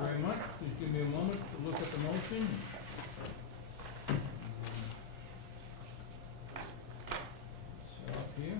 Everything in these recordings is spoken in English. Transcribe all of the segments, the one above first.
very much. Please give me a moment to look at the motion. So up here.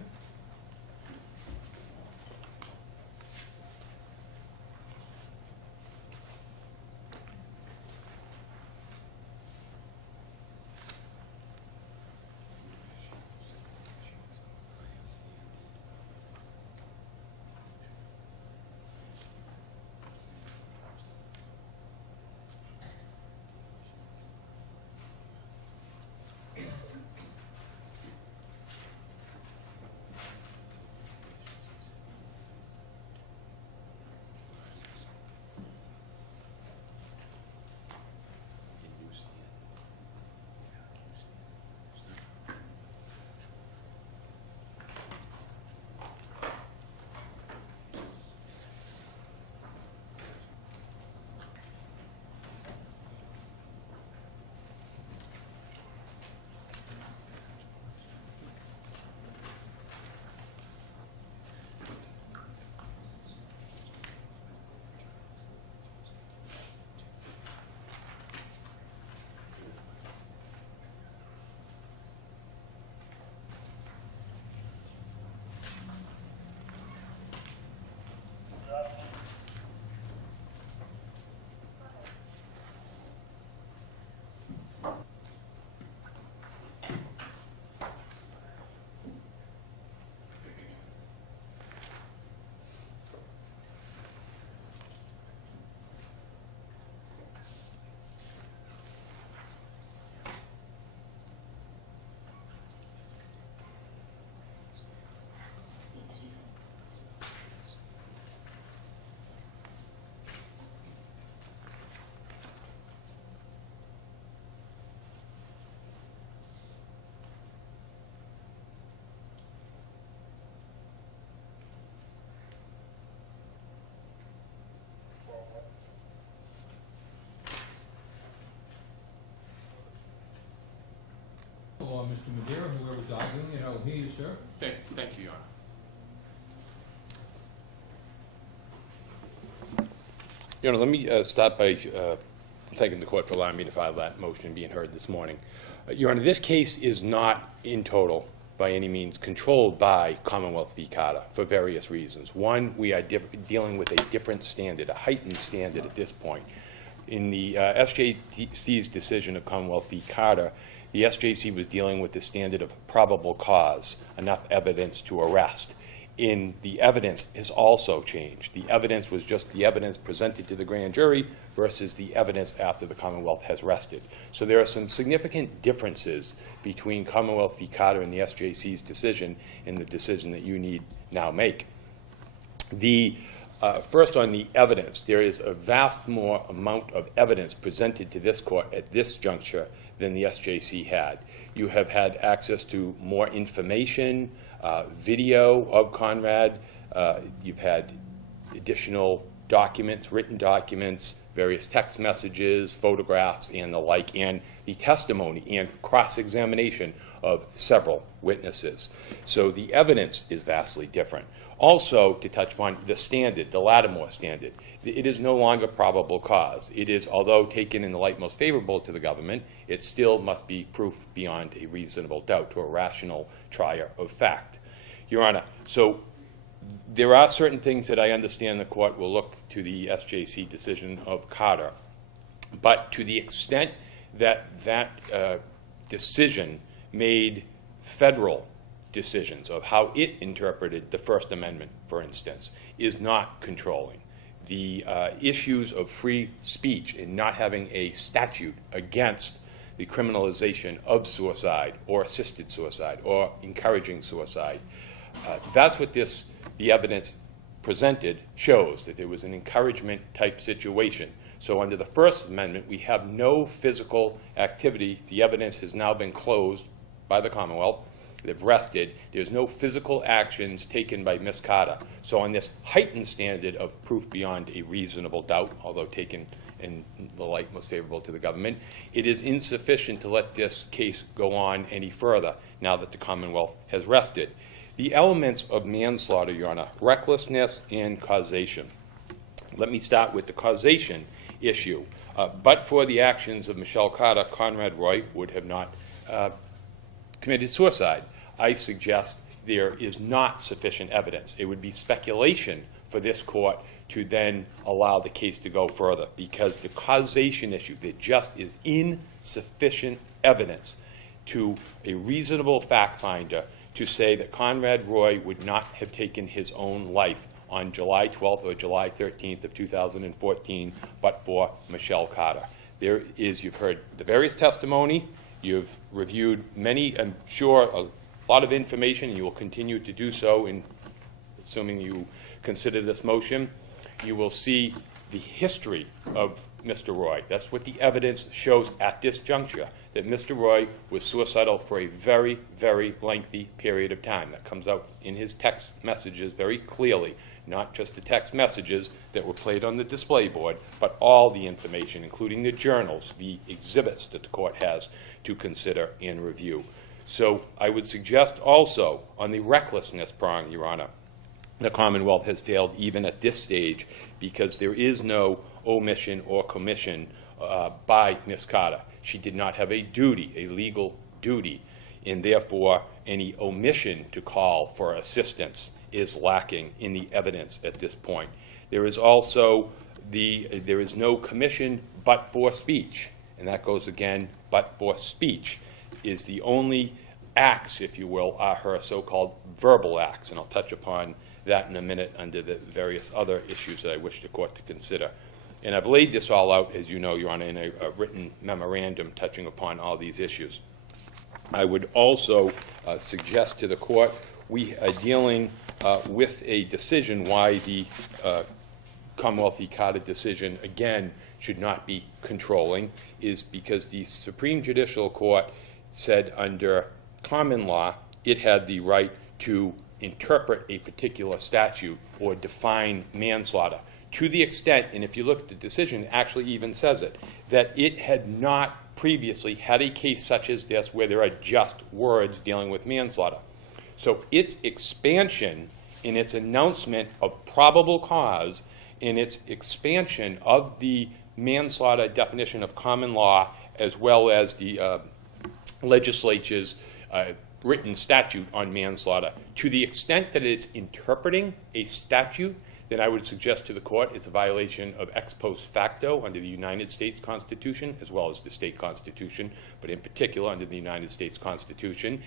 Or Mr. Madeira, whoever's arguing, and I'll hear you, sir. Thank you, Your Honor. Your Honor, let me start by thanking the court for allowing me to file that motion being heard this morning. Your Honor, this case is not in total, by any means, controlled by Commonwealth v. Carter for various reasons. One, we are dealing with a different standard, a heightened standard at this point. In the SJC's decision of Commonwealth v. Carter, the SJC was dealing with the standard of probable cause, enough evidence to arrest. In the evidence has also changed. The evidence was just the evidence presented to the grand jury versus the evidence after the Commonwealth has rested. So there are some significant differences between Commonwealth v. Carter and the SJC's decision and the decision that you need now make. First, on the evidence, there is a vast more amount of evidence presented to this court at this juncture than the SJC had. You have had access to more information, video of Conrad. You've had additional documents, written documents, various text messages, photographs, and the like, and the testimony and cross-examination of several witnesses. So the evidence is vastly different. Also, to touch upon the standard, the Lattimore standard, it is no longer probable cause. It is, although taken in the light most favorable to the government, it still must be proof beyond a reasonable doubt to a rational trier of fact. Your Honor, so there are certain things that I understand the court will look to the SJC decision of Carter, but to the extent that that decision made federal decisions of how it interpreted the First Amendment, for instance, is not controlling. The issues of free speech and not having a statute against the criminalization of suicide or assisted suicide or encouraging suicide, that's what the evidence presented shows, that there was an encouragement type situation. So under the First Amendment, we have no physical activity. The evidence has now been closed by the Commonwealth. They've rested. There's no physical actions taken by Ms. Carter. So on this heightened standard of proof beyond a reasonable doubt, although taken in the light most favorable to the government, it is insufficient to let this case go on any further now that the Commonwealth has rested. The elements of manslaughter, Your Honor, recklessness and causation. Let me start with the causation issue. But for the actions of Michelle Carter, Conrad Roy would have not committed suicide. I suggest there is not sufficient evidence. It would be speculation for this court to then allow the case to go further, because the causation issue, there just is insufficient evidence to a reasonable fact finder to say that Conrad Roy would not have taken his own life on July 12th or July 13th of 2014, but for Michelle Carter. There is, you've heard the various testimony, you've reviewed many, I'm sure, a lot of information, and you will continue to do so, in assuming you consider this motion. You will see the history of Mr. Roy. That's what the evidence shows at this juncture, that Mr. Roy was suicidal for a very, very lengthy period of time. That comes out in his text messages very clearly, not just the text messages that were played on the display board, but all the information, including the journals, the exhibits that the court has to consider and review. So I would suggest also, on the recklessness prong, Your Honor, the Commonwealth has failed even at this stage, because there is no omission or commission by Ms. Carter. She did not have a duty, a legal duty, and therefore any omission to call for assistance is lacking in the evidence at this point. There is also there is no commission but for speech, and that goes again, but for speech is the only acts, if you will, are her so-called verbal acts, and I'll touch upon that in a minute under the various other issues that I wish the court to consider. And I've laid this all out, as you know, Your Honor, in a written memorandum touching upon all these issues. I would also suggest to the court we are dealing with a decision why the Commonwealth v. Carter decision, again, should not be controlling, is because the Supreme Judicial Court said under common law it had the right to interpret a particular statute or define manslaughter, to the extent, and if you look at the decision, it actually even says it, that it had not previously had a case such as this where there are just words dealing with manslaughter. So its expansion in its announcement of probable cause, in its expansion of the manslaughter definition of common law, as well as the legislature's written statute on manslaughter, to the extent that it's interpreting a statute, then I would suggest to the court it's a violation of ex post facto under the United States Constitution, as well as the state constitution, but in particular under the United States Constitution.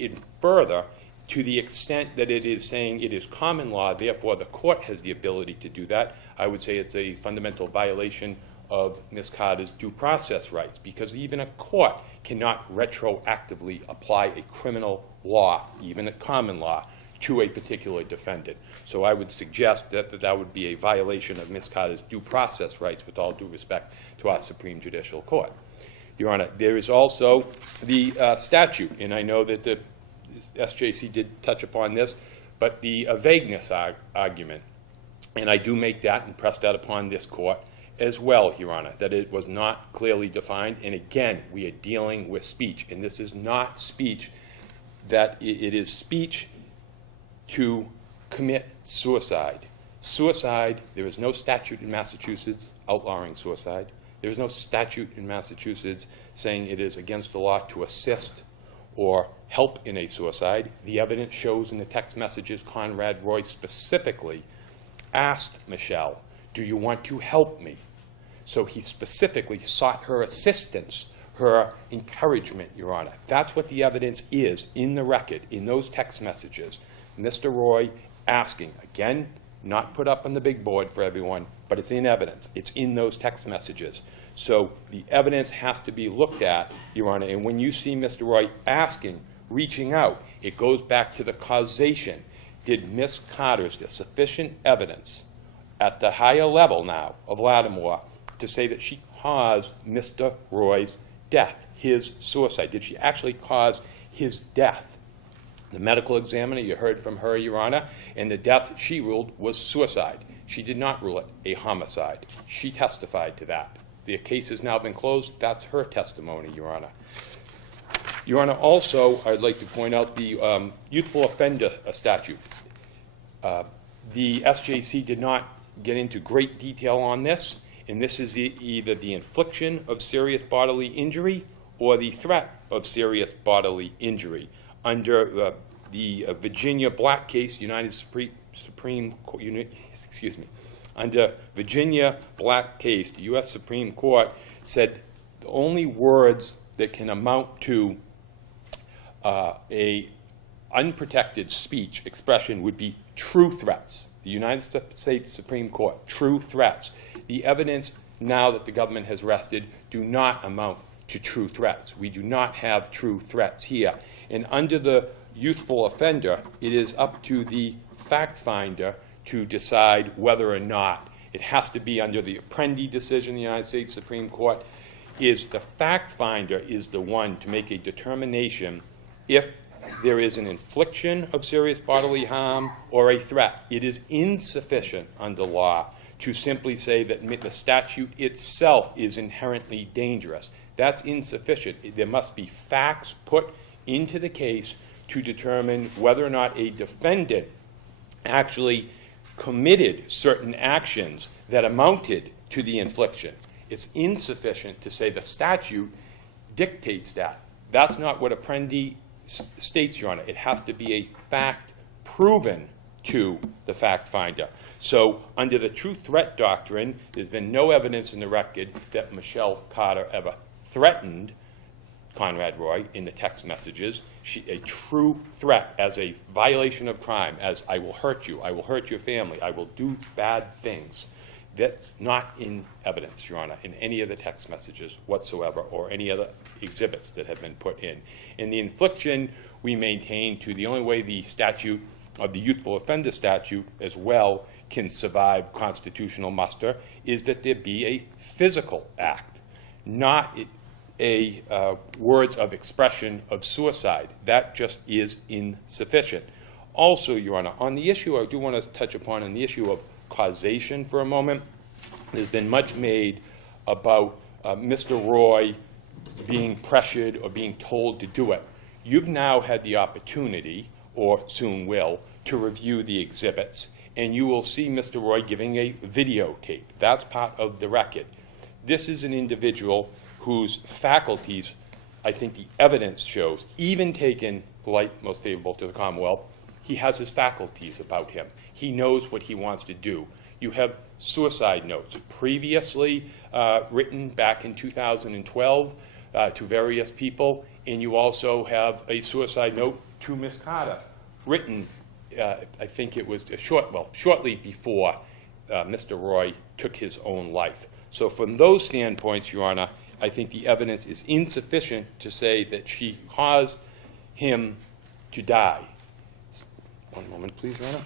And further, to the extent that it is saying it is common law, therefore the court has the ability to do that, I would say it's a fundamental violation of Ms. Carter's due process rights, because even a court cannot retroactively apply a criminal law, even a common law, to a particular defendant. So I would suggest that that would be a violation of Ms. Carter's due process rights, with all due respect to our Supreme Judicial Court. Your Honor, there is also the statute, and I know that the SJC did touch upon this, but the vagueness argument, and I do make that and press that upon this court as well, Your Honor, that it was not clearly defined. And again, we are dealing with speech, and this is not speech that it is speech to commit suicide. Suicide, there is no statute in Massachusetts outlawing suicide. There is no statute in Massachusetts saying it is against the law to assist or help in a suicide. The evidence shows in the text messages Conrad Roy specifically asked Michelle, do you want to help me? So he specifically sought her assistance, her encouragement, Your Honor. That's what the evidence is in the record, in those text messages. Mr. Roy asking, again, not put up on the big board for everyone, but it's in evidence. It's in those text messages. So the evidence has to be looked at, Your Honor, and when you see Mr. Roy asking, reaching out, it goes back to the causation. Did Ms. Carter's, there sufficient evidence at the higher level now of Lattimore to say that she caused Mr. Roy's death, his suicide? Did she actually cause his death? The medical examiner, you heard from her, Your Honor, and the death she ruled was suicide. She did not rule it a homicide. She testified to that. The case has now been closed. That's her testimony, Your Honor. Your Honor, also, I'd like to point out the youthful offender statute. The SJC did not get into great detail on this, And this is either the infliction of serious bodily injury or the threat of serious bodily injury. Under the Virginia Black case, under Virginia Black case, the U.S. Supreme Court said the only words that can amount to a unprotected speech expression would be true threats. The United States Supreme Court, true threats. The evidence now that the government has rested do not amount to true threats. We do not have true threats here. And under the youthful offender, it is up to the fact finder to decide whether or not it has to be under the Apprendi decision in the United States Supreme Court. Is the fact finder is the one to make a determination if there is an infliction of serious bodily harm or a threat. It is insufficient under law to simply say that the statute itself is inherently dangerous. That's insufficient. There must be facts put into the case to determine whether or not a defendant actually committed certain actions that amounted to the infliction. It's insufficient to say the statute dictates that. That's not what Apprendi states, Your Honor. It has to be a fact proven to the fact finder. So under the true threat doctrine, there's been no evidence in the record that Michelle Carter ever threatened Conrad Roy in the text messages. A true threat as a violation of crime, as I will hurt you, I will hurt your family, I will do bad things. That's not in evidence, Your Honor, in any of the text messages whatsoever or any other exhibits that have been put in. In the infliction, we maintain to the only way the statute of the youthful offender statute as well can survive constitutional muster is that there be a physical act, not a words of expression of suicide. That just is insufficient. Also, Your Honor, on the issue I do want to touch upon on the issue of causation for a moment. There's been much made about Mr. Roy being pressured or being told to do it. You've now had the opportunity, or soon will, to review the exhibits, and you will see Mr. Roy giving a videotape. That's part of the record. This is an individual whose faculties, I think the evidence shows, even taken the light most favorable to the Commonwealth, he has his faculties about him. He knows what he wants to do. You have suicide notes previously written back in 2012 to various people, and you also have a suicide note to Ms. Carter written, I think it was shortly before Mr. Roy took his own life. So from those standpoints, Your Honor, I think the evidence is insufficient to say that she caused him to die. One moment, please, Your Honor.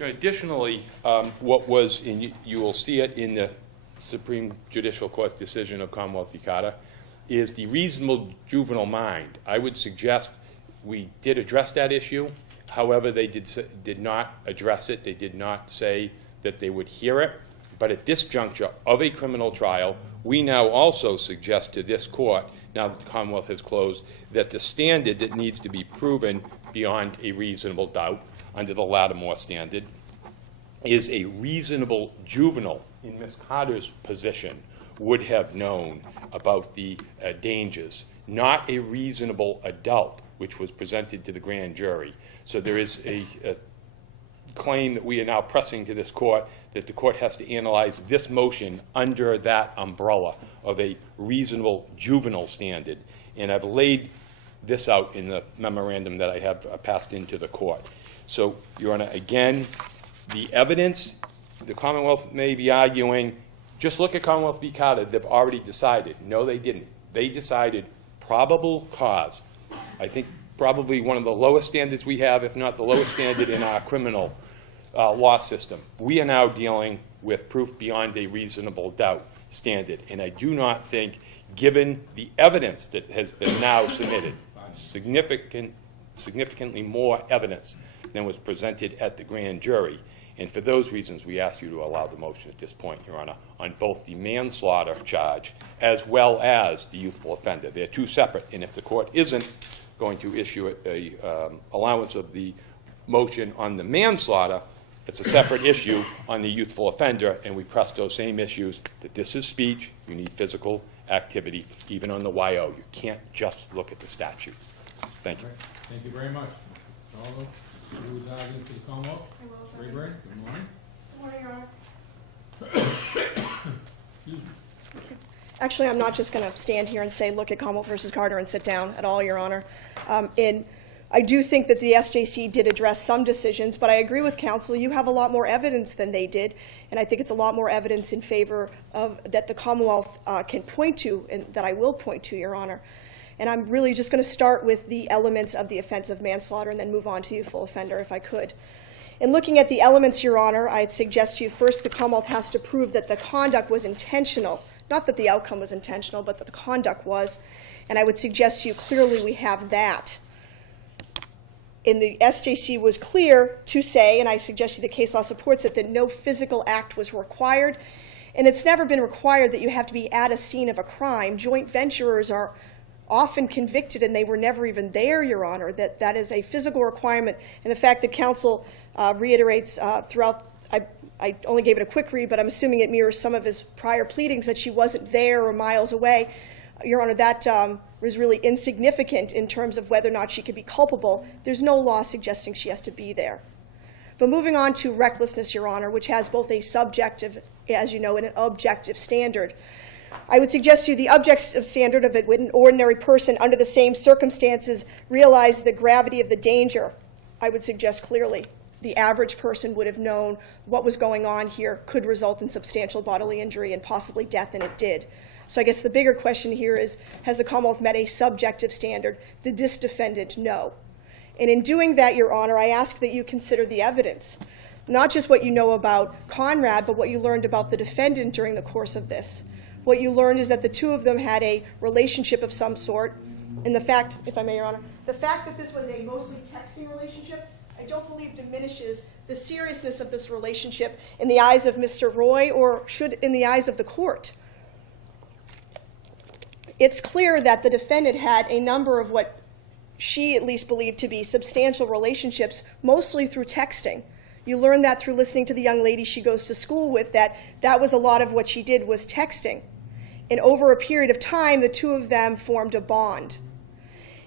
Additionally, what was, and you will see it in the Supreme Judicial Court's decision of Commonwealth v. Carter, is the reasonable juvenile mind. I would suggest we did address that issue. However, they did not address it. They did not say that they would hear it. But at this juncture of a criminal trial, we now also suggest to this court, now that the Commonwealth has closed, that the standard that needs to be proven beyond a reasonable doubt under the Lattimore standard is a reasonable juvenile in Ms. Carter's position would have known about the dangers, not a reasonable adult, which was presented to the grand jury. So there is a claim that we are now pressing to this court that the court has to analyze this motion under that umbrella of a reasonable juvenile standard. And I've laid this out in the memorandum that I have passed into the court. So, Your Honor, again, the evidence, the Commonwealth may be arguing, just look at Commonwealth v. Carter, they've already decided. No, they didn't. They decided probable cause. I think probably one of the lowest standards we have, if not the lowest standard in our criminal law system. We are now dealing with proof beyond a reasonable doubt standard. And I do not think, given the evidence that has been now submitted, significantly more evidence than was presented at the grand jury. And for those reasons, we ask you to allow the motion at this point, Your Honor, on both the manslaughter charge as well as the youthful offender. They're two separate, and if the court isn't going to issue a allowance of the motion on the manslaughter, it's a separate issue on the youthful offender, and we press those same issues, that this is speech, you need physical activity, even on the YO. You can't just look at the statute. Thank you. All right. Thank you very much. Aldo, you would dive into the Commonwealth? I will. Rayburn, good morning. Good morning, Your Honor. Excuse me. Actually, I'm not just going to stand here and say, look at Commonwealth versus Carter and sit down at all, Your Honor. And I do think that the SJC did address some decisions, but I agree with counsel. You have a lot more evidence than they did, and I think it's a lot more evidence in favor of that the Commonwealth can point to, and that I will point to, Your Honor. And I'm really just going to start with the elements of the offense of manslaughter and then move on to youthful offender, if I could. In looking at the elements, Your Honor, I'd suggest to you first the Commonwealth has to prove that the conduct was intentional. Not that the outcome was intentional, but that the conduct was. And I would suggest to you clearly we have that. And the SJC was clear to say, and I suggest to you the case law supports it, that no physical act was required. And it's never been required that you have to be at a scene of a crime. Joint venturers are often convicted and they were never even there, Your Honor. That is a physical requirement. And the fact that counsel reiterates throughout, I only gave it a quick read, but I'm assuming it mirrors some of his prior pleadings that she wasn't there or miles away. Your Honor, that was really insignificant in terms of whether or not she could be culpable. There's no law suggesting she has to be there. But moving on to recklessness, Your Honor, which has both a subjective, as you know, and an objective standard. I would suggest to you the objective standard of it when an ordinary person under the same circumstances realized the gravity of the danger. I would suggest clearly the average person would have known what was going on here could result in substantial bodily injury and possibly death, and it did. So I guess the bigger question here is, has the Commonwealth met a subjective standard? Did this defendant know? And in doing that, Your Honor, I ask that you consider the evidence. Not just what you know about Conrad, but what you learned about the defendant during the course of this. What you learned is that the two of them had a relationship of some sort. And the fact, if I may, Your Honor, the fact that this was a mostly texting relationship, I don't believe diminishes the seriousness of this relationship in the eyes of Mr. Roy or should in the eyes of the court. It's clear that the defendant had a number of what she at least believed to be substantial relationships, mostly through texting. You learn that through listening to the young lady she goes to school with, that was a lot of what she did was texting. And over a period of time, the two of them formed a bond.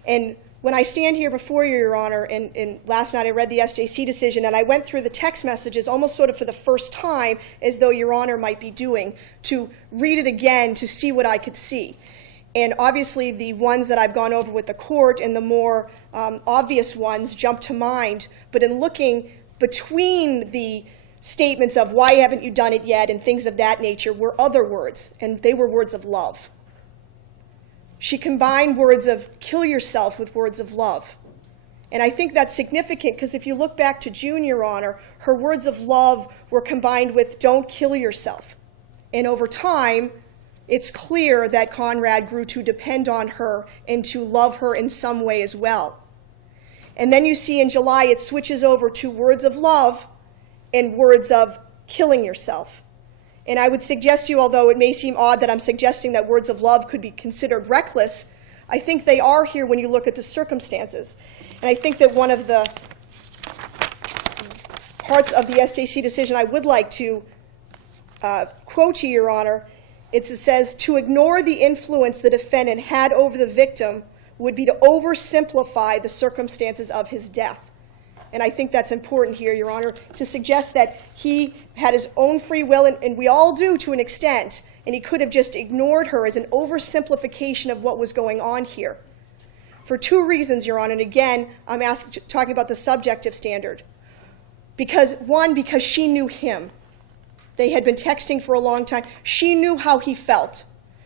And when I stand here before you, Your Honor, and last night I read the SJC decision, and I went through the text messages almost sort of for the first time, as though Your Honor might be doing, to read it again to see what I could see. And obviously the ones that I've gone over with the court and the more obvious ones jump to mind. But in looking between the statements of why haven't you done it yet and things of that nature were other words, and they were words of love. She combined words of kill yourself with words of love. And I think that's significant because if you look back to June, Your Honor, her words of love were combined with don't kill yourself. And over time, it's clear that Conrad grew to depend on her and to love her in some way as well. And then you see in July it switches over to words of love and words of killing yourself. And I would suggest to you, although it may seem odd that I'm suggesting that words of love could be considered reckless, I think they are here when you look at the circumstances. And I think that one of the parts of the SJC decision I would like to quote to Your Honor, it says, to ignore the influence the defendant had over the victim would be to oversimplify the circumstances of his death. And I think that's important here, Your Honor, to suggest that he had his own free will, and we all do to an extent, and he could have just ignored her as an oversimplification of what was going on here. For two reasons, Your Honor, and again, I'm talking about the subjective standard. Because, one, because she knew him. They had been texting for a long time. She knew how he felt.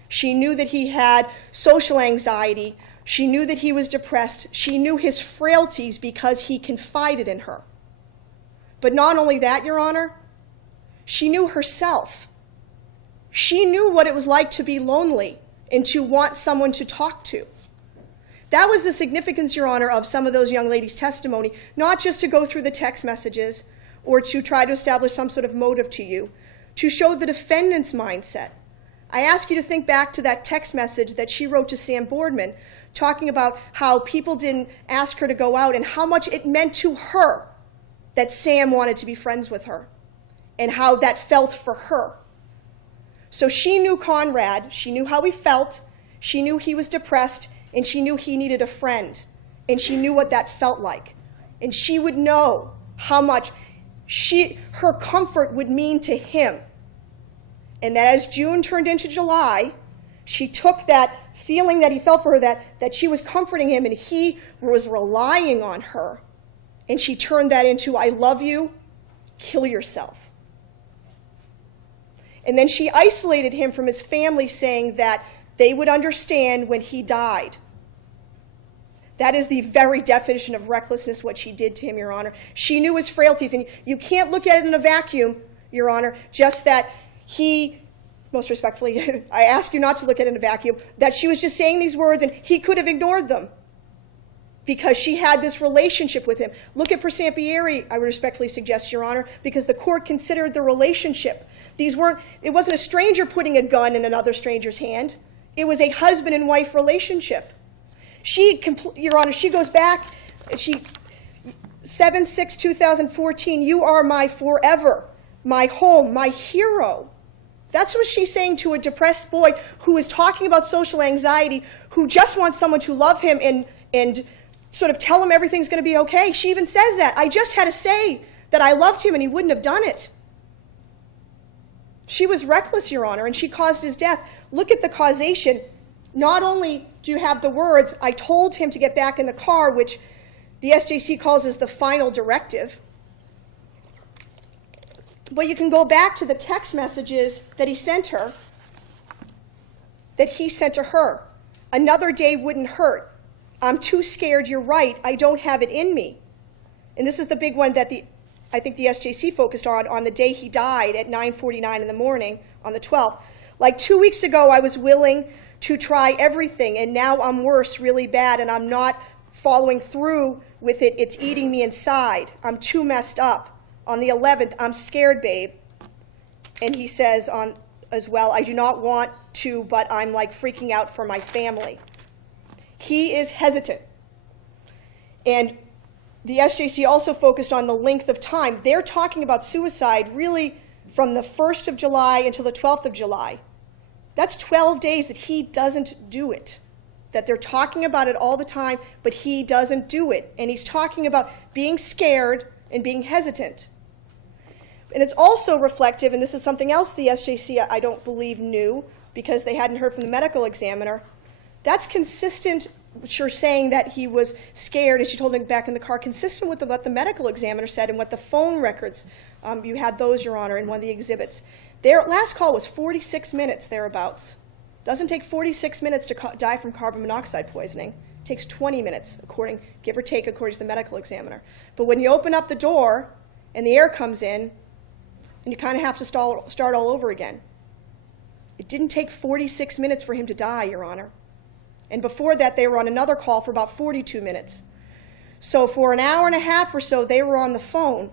She knew that he had social anxiety. She knew that he was depressed. She knew his frailties because he confided in her. But not only that, Your Honor, she knew herself. She knew what it was like to be lonely and to want someone to talk to. That was the significance, Your Honor, of some of those young ladies' testimony, not just to go through the text messages or to try to establish some sort of motive to you, to show the defendant's mindset. I ask you to think back to that text message that she wrote to Sam Boardman talking about how people didn't ask her to go out and how much it meant to her that Sam wanted to be friends with her and how that felt for her. So she knew Conrad, she knew how he felt, she knew he was depressed, and she knew he needed a friend, and she knew what that felt like. And she would know how much her comfort would mean to him. And that as June turned into July, she took that feeling that he felt for her, that she was comforting him and he was relying on her, and she turned that into, I love you, kill yourself. And then she isolated him from his family, saying that they would understand when he died. That is the very definition of recklessness, what she did to him, Your Honor. She knew his frailties, and you can't look at it in a vacuum, Your Honor, just that he, most respectfully, I ask you not to look at it in a vacuum, that she was just saying these words and he could have ignored them because she had this relationship with him. Look at Persampieri, I would respectfully suggest, Your Honor, because the court considered the relationship. It wasn't a stranger putting a gun in another stranger's hand. It was a husband and wife relationship. Your Honor, she goes back, 7/6/2014, you are my forever, my home, my hero. That's what she's saying to a depressed boy who is talking about social anxiety, who just wants someone to love him and sort of tell him everything's going to be okay. She even says that. I just had to say that I loved him and he wouldn't have done it. She was reckless, Your Honor, and she caused his death. Look at the causation. Not only do you have the words, I told him to get back in the car, which the SJC calls as the final directive, but you can go back to the text messages that he sent her, that he sent to her. Another day wouldn't hurt. I'm too scared, you're right, I don't have it in me. And this is the big one that I think the SJC focused on the day he died at 9:49 in the morning on the 12th. Like 2 weeks ago, I was willing to try everything, and now I'm worse, really bad, and I'm not following through with it. It's eating me inside. I'm too messed up. On the 11th, I'm scared, babe. And he says as well, I do not want to, but I'm like freaking out for my family. He is hesitant. And the SJC also focused on the length of time. They're talking about suicide really from the 1st of July until the 12th of July. That's 12 days that he doesn't do it. That they're talking about it all the time, but he doesn't do it. And he's talking about being scared and being hesitant. And it's also reflective, and this is something else the SJC I don't believe knew because they hadn't heard from the medical examiner. That's consistent, you're saying that he was scared and she told him back in the car, consistent with what the medical examiner said and what the phone records, you had those, Your Honor, in one of the exhibits. Their last call was 46 minutes, thereabouts. Doesn't take 46 minutes to die from carbon monoxide poisoning. It takes 20 minutes, give or take, according to the medical examiner. But when you open up the door and the air comes in, and you kind of have to start all over again. It didn't take 46 minutes for him to die, Your Honor. And before that, they were on another call for about 42 minutes. So for an hour and a half or so, they were on the phone,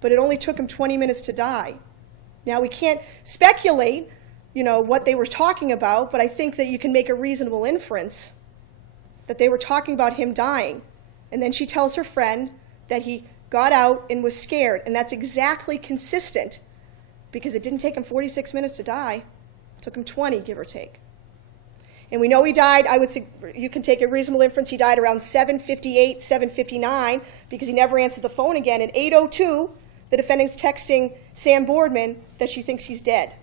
but it only took him 20 minutes to die. Now, we can't speculate, what they were talking about, but I think that you can make a reasonable inference that they were talking about him dying. And then she tells her friend that he got out and was scared, and that's exactly consistent because it didn't take him 46 minutes to die. It took him 20, give or take. And we know he died, you can take a reasonable inference, he died around 7:58, 7:59, because he never answered the phone again. And 8:02, the defendant's texting Sam Boardman that she thinks he's dead.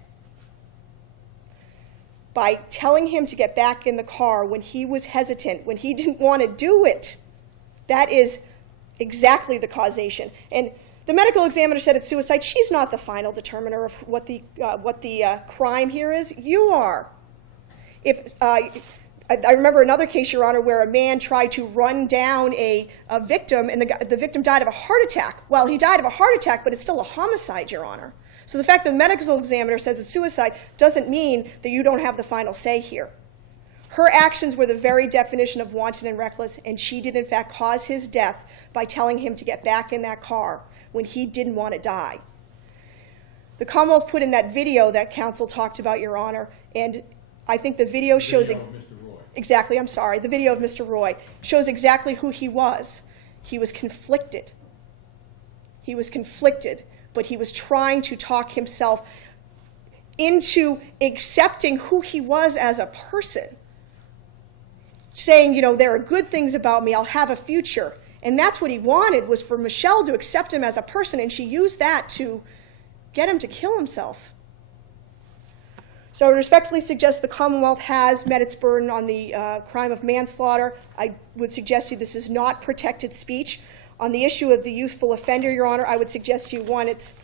By telling him to get back in the car when he was hesitant, when he didn't want to do it, that is exactly the causation. And the medical examiner said it's suicide. She's not the final determiner of what the crime here is. You are. I remember another case, Your Honor, where a man tried to run down a victim, and the victim died of a heart attack. Well, he died of a heart attack, but it's still a homicide, Your Honor. So the fact that the medical examiner says it's suicide doesn't mean that you don't have the final say here. Her actions were the very definition of wanton and reckless, and she did in fact cause his death by telling him to get back in that car when he didn't want to die. The Commonwealth put in that video that counsel talked about, Your Honor, and I think the video shows... Video of Mr. Roy. exactly, I'm sorry, the video of Mr. Roy shows exactly who he was. He was conflicted. He was conflicted, but he was trying to talk himself into accepting who he was as a person, saying, you know, there are good things about me, I'll have a future. And that's what he wanted, was for Michelle to accept him as a person, and she used that to get him to kill himself. So I would respectfully suggest the Commonwealth has met its burden on the crime of manslaughter. I would suggest to you this is not protected speech. On the issue of the youthful offender, Your Honor, I would suggest to you, one, it's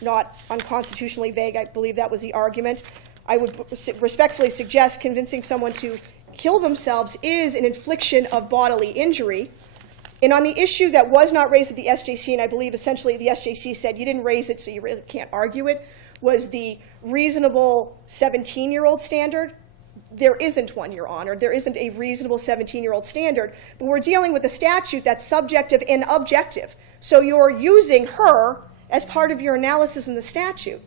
not unconstitutionally vague. I believe that was the argument. I would respectfully suggest convincing someone to kill themselves is an infliction of bodily injury. And on the issue that was not raised at the SJC, and I believe essentially the SJC said you didn't raise it, so you really can't argue it, was the reasonable 17-year-old standard. There isn't one, Your Honor. There isn't a reasonable 17-year-old standard, but we're dealing with a statute that's subjective and objective. So you're using her as part of your analysis in the statute.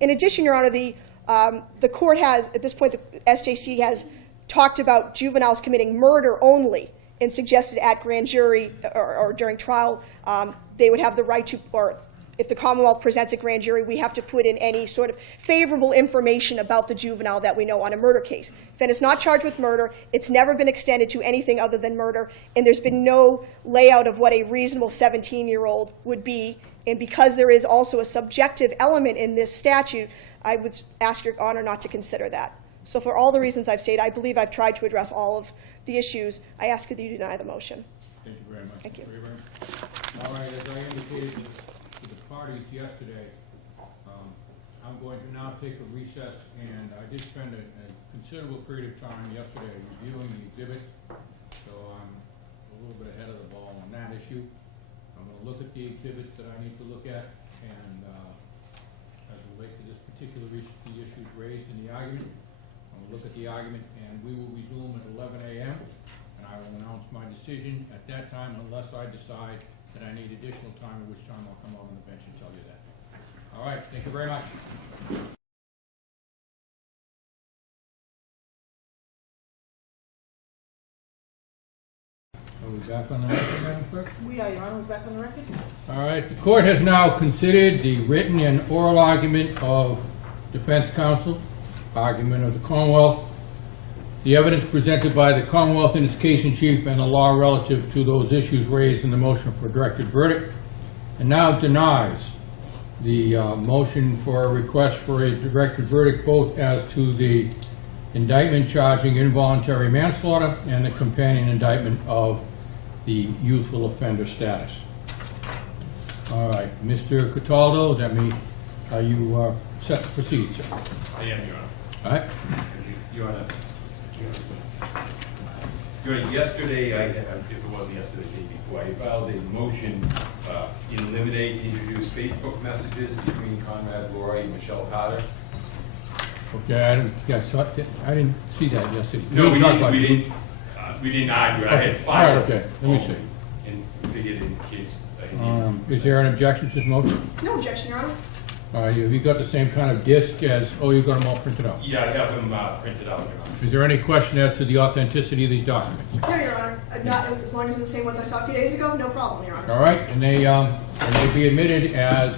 In addition, Your Honor, the court has, at this point, the SJC has talked about juveniles committing murder only and suggested at grand jury or during trial they would have the right to, or if the Commonwealth presents a grand jury, we have to put in any sort of favorable information about the juvenile that we know on a murder case. Then it's not charged with murder, it's never been extended to anything other than murder, and there's been no layout of what a reasonable 17-year-old would be. And because there is also a subjective element in this statute, I would ask Your Honor not to consider that. So for all the reasons I've stated, I believe I've tried to address all of the issues. I ask that you deny the motion. Thank you very much. Thank you. All right, as I indicated to the parties yesterday, I'm going to now take a recess, and I did spend a considerable period of time yesterday reviewing the exhibit, so I'm a little bit ahead of the ball on that issue. I'm going to look at the exhibits that I need to look at, and as it relates to this particular issue, the issues raised in the argument, I'm going to look at the argument, and we will resume at 11 a.m., and I will announce my decision at that time unless I decide that I need additional time, at which time I'll come over on the bench and tell you that. All right, thank you very much. Are we back on the record, Madam Clerk? We are, Your Honor. We're back on the record. All right, the court has now considered the written and oral argument of defense counsel, argument of the Commonwealth, the evidence presented by the Commonwealth in its case in chief, and the law relative to those issues raised in the motion for a directed verdict, and now denies the motion for a request for a directed verdict, both as to the indictment charging involuntary manslaughter and the companion indictment of the youthful offender status. All right, Mr. Cataldo, is that me? Are you set to proceed, sir? I am, Your Honor. All right. Your Honor, yesterday, if it wasn't yesterday, the day before, I filed a motion in limine to introduce Facebook messages between Conrad Roy and Michelle Carter. Okay, I didn't see that yesterday. No, we talked about it. didn't argue. I Okay. had filed. All right, okay. Let me see. And figured in case I needed. Is there an objection to this motion? No objection, Your Honor. Have you got the same kind of disc as, oh, you've got them all printed out? Yeah, I have them printed out, Your Honor. Is there any question as to the authenticity of these documents? No, Your Honor. Not, as long as they're the same ones I saw a few days ago, no problem, Your Honor. All right, and they be admitted as,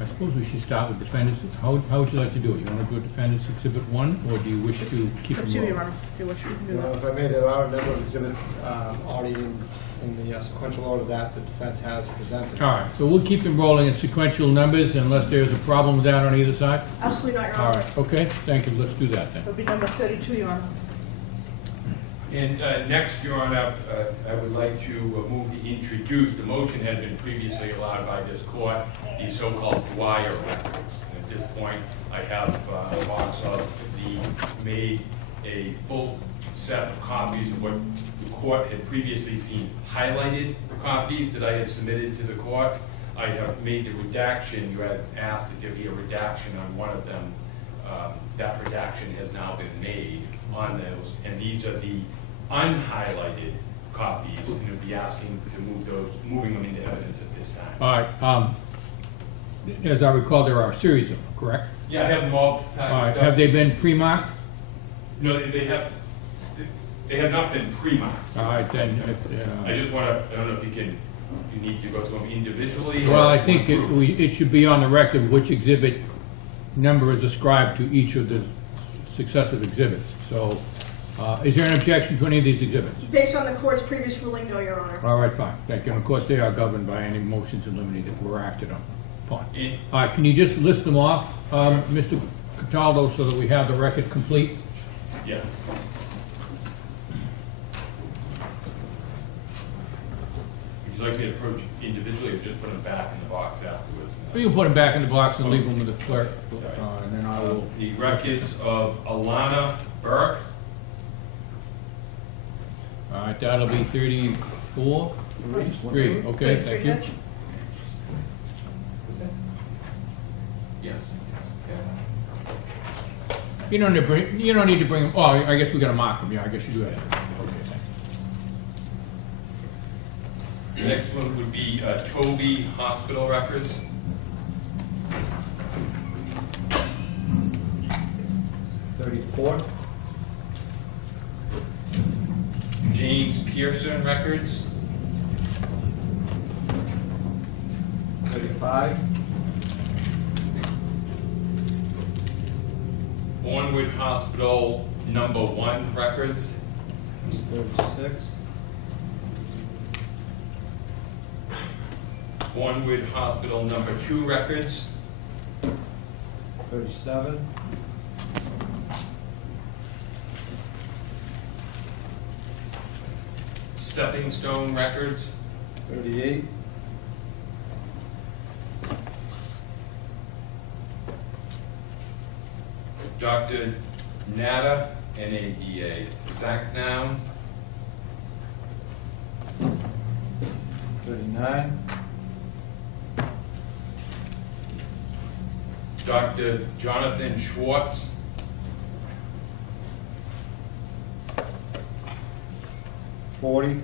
I suppose we should start with defendants. How would you like to do it? You want to do a defendants exhibit 1, or do you wish to keep Up them to you, Your rolling? Honor. Do what you can do. If I may, there are a number of exhibits already in the sequential order that the defense has presented. All right, so we'll keep them rolling in sequential numbers unless there's a problem with that on either side? Absolutely not, Your All Honor. right, okay, thank you, let's do that then. It'll be number 32, Your Honor. And next, Your Honor, I would like to move to introduce, the motion had been previously allowed by this court, the so-called Dwyer records. At this point, I have a box of made a full set of copies of what the court had previously seen highlighted copies that I had submitted to the court. I have made the redaction. You had asked that there be a redaction on one of them. That redaction has now been made on those, and these are the unhighlighted copies, and we'll be asking to moving them into evidence at this time. All right, as I recall, there are a series of them, correct? Yeah, I have them all All right, packaged have up. they been pre-marked? No, they have not been pre-marked. All right, then, I just want to, I don't know if you need to go to them individually? well, or I think it should be on the record which exhibit number is ascribed to each of the successive exhibits. So, is there an objection to any of these exhibits? Based on the court's previous ruling, no, Your Honor. All right, fine, thank you. And of course, they are governed by any motions in limine that were acted upon. In- All right, can you just list them off, Mr. Cataldo, so that we have the record complete? Yes. Would you like me to approach individually or just put them back in the box afterwards? You can put them back in the box and leave them with the clerk, and then I will. The records of Alana Burke, All right, that'll be 34? 3, okay, thank you. yes. You don't need to bring them, oh, I guess we gotta mark them, yeah, I guess you do that. Okay, thank you. The next one would be Toby Hospital Records. James Pearson Records. 35. Bournemouth Hospital Number 1 Records. 36. Bournemouth Hospital Number 2 Records. 37. Stepping Stone Records. 38. Dr. Nada, N-A-D-A, Sacknown. 39. Dr. Jonathan Schwartz. 40.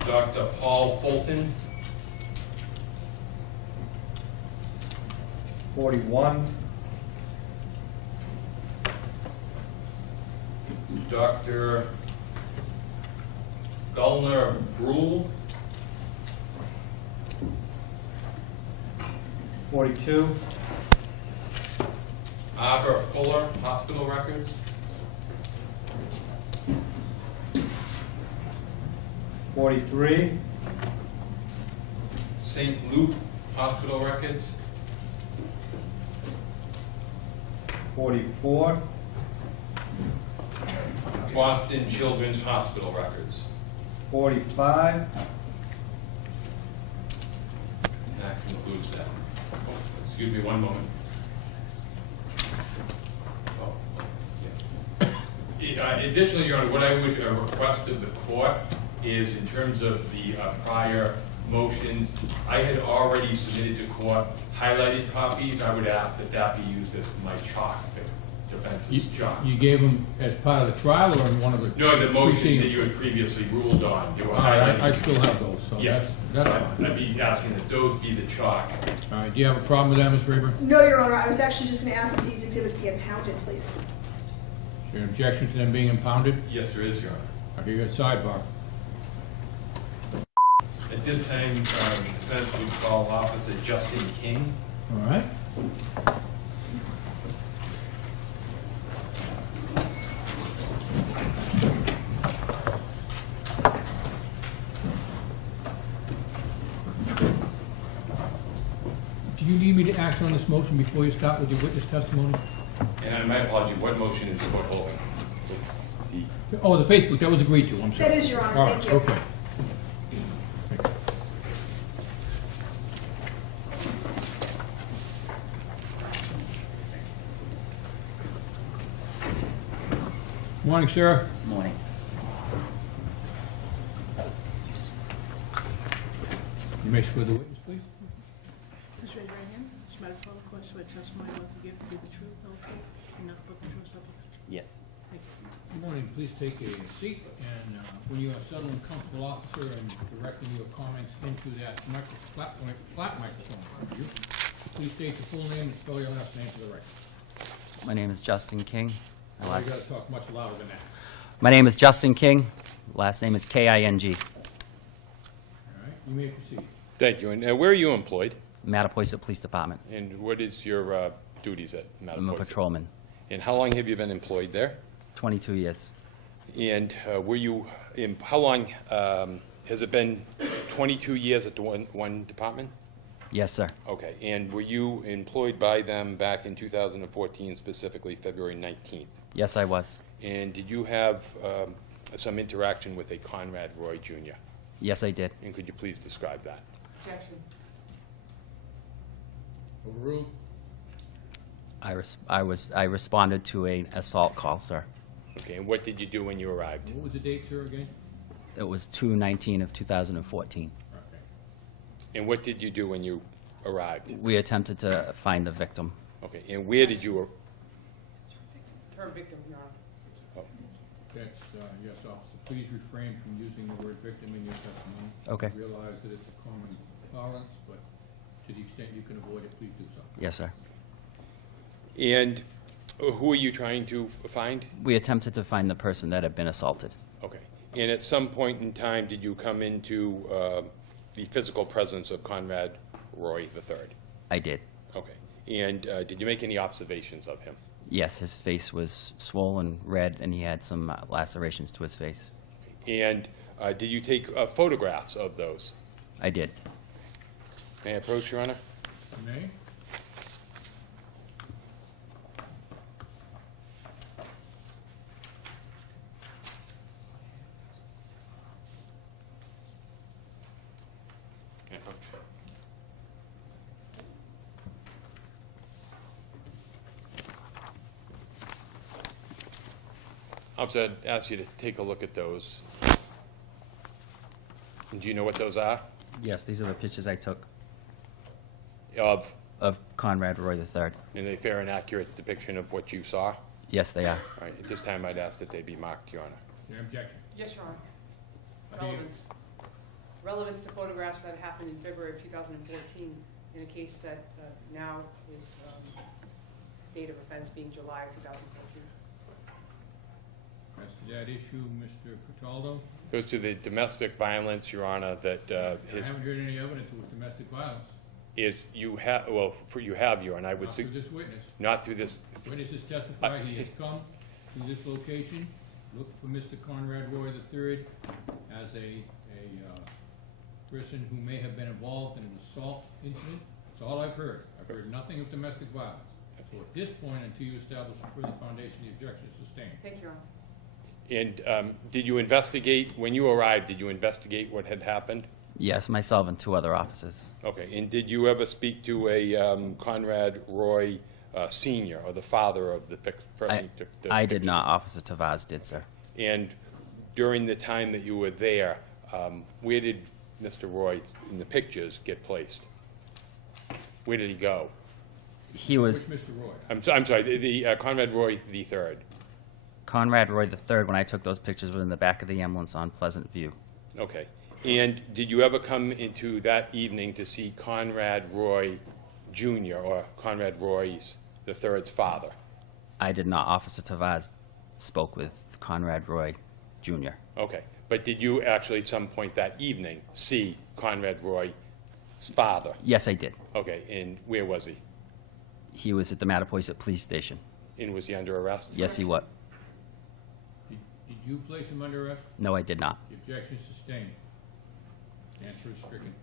Dr. Paul Fulton. 41. Dr. Gulner Brule. 42. Arbor Fuller Hospital Records. 43. St. Luke Hospital Records. 44. Boston Children's Hospital Records. 45. That concludes that. Excuse me one moment. Additionally, Your Honor, what I would request of the court is, in terms of the prior motions, I had already submitted to court highlighted copies. I would ask that that be used as my chalk, the defense's chalk. You gave them as part of the trial or in one of the? No, the motions proceedings? that you had previously ruled on, they were All right, highlighted. I still have those, so Yes, that's so fine. I'd be asking that those be the chalk. All right, do you have a problem with that, Ms. Rayburn? No, Your Honor, I was actually just gonna ask that these exhibits be impounded, please. Is there an objection to them being impounded? Yes, there is, Your Honor. Okay, you got sidebar. At this time, the defense would call Officer Justin King. All right. Do you need me to act on this motion before you start with your witness testimony? And my apology, what motion is the court holding? Oh, the Facebook, that was agreed to, I'm sorry. That is, Your Honor, All thank right, you. okay. Morning, Sarah. Morning. You may swear the witness, please. Please raise your right hand. Swear to follow the court, swear testimony about to give to be the truth, the whole truth, and nothing but the truth, so help you. Yes. Thank you. Good morning, please take a seat, and when you are settled and comfortable, officer, and directing your comments into that flat microphone, would you? please state your full name and spell your last name for the record. My name is Justin King. You gotta talk much louder than that. My name is Justin King. Last name is K-I-N-G. All right, you may proceed. Thank you. And where are you employed? Mattapoisett Police Department. And what is your duties at Mattapoisett? I'm a patrolman. And how long have you been employed there? 22 years. And were you, how long, has it been 22 years at the one department? Yes, sir. Okay. And were you employed by them back in 2014, specifically February 19th? Yes, I was. And did you have some interaction with a Conrad Roy Jr.? Yes, I did. And could you please describe that? Objection. Overruled. I responded to an assault call, sir. Okay. And what did you do when you arrived? What was the date, sir, again? It was 2/19 of 2014. Okay. And what did you do when you arrived? We attempted to find the victim. Okay. And where did you? Term victim, Your Honor. That's, yes, officer. Please refrain from using the word victim in your testimony. Okay. I realize that it's a common parlance, but to the extent you can avoid it, please do so. Yes, sir. And who are you trying to find? We attempted to find the person that had been assaulted. Okay. And at some point in time, did you come into the physical presence of Conrad Roy III? I did. Okay. And did you make any observations of him? Yes, his face was swollen, red, and he had some lacerations to his face. And did you take photographs of those? I did. May I approach, Your Honor? You may. May I approach? Officer, I'd ask you to take a look at those. And do you know what those are? Yes, these are the pictures I took Of, of Conrad Roy III. are they fair and accurate depiction of what you saw? All Yes, they are. right, at this time, I'd ask that they be marked, Your Honor. Your objection. Yes, Your Honor. Okay. Relevance. Relevance to photographs that happened in February of 2014 in a case that now is date of offense being July of 2014. As to that issue, Mr. Cataldo, Goes to the domestic violence, Your Honor, that I haven't heard any evidence it was domestic violence. you have, well, you have, Your Honor, I would Not say, through this witness. not through this, Witnesses testify he has come to this location, looked for Mr. Conrad Roy III as a person who may have been involved in an assault incident. That's all I've heard. I've heard nothing of domestic violence. So at this point, until you establish a further foundation, the objection is sustained. Thank you, Your Honor. and did you investigate, when you arrived, did you investigate what had happened? Yes, myself and 2 other officers. Okay, and did you ever speak to a Conrad Roy Senior, or the father of the person who took the I did picture? not. Officer Tavares did, sir. And during the time that you were there, where did Mr. Roy, in the pictures, get placed? Where did he go? He was Which Mr. Roy? I'm sorry, the Conrad Roy III. Conrad Roy III. When I took those pictures, was in the back of the ambulance on Pleasant View. Okay. And did you ever come into that evening to see Conrad Roy Jr., or Conrad Roy III's father? I did not. Officer Tavares spoke with Conrad Roy Jr. Okay. But did you actually at some point that evening see Conrad Roy's father? Yes, I did. Okay. And where was he? He was at the Mattapoisett Police Station. And was he under arrest? Yes, he was. Did you place him under arrest? No, I did not. The objection is sustained. The answer is stricken.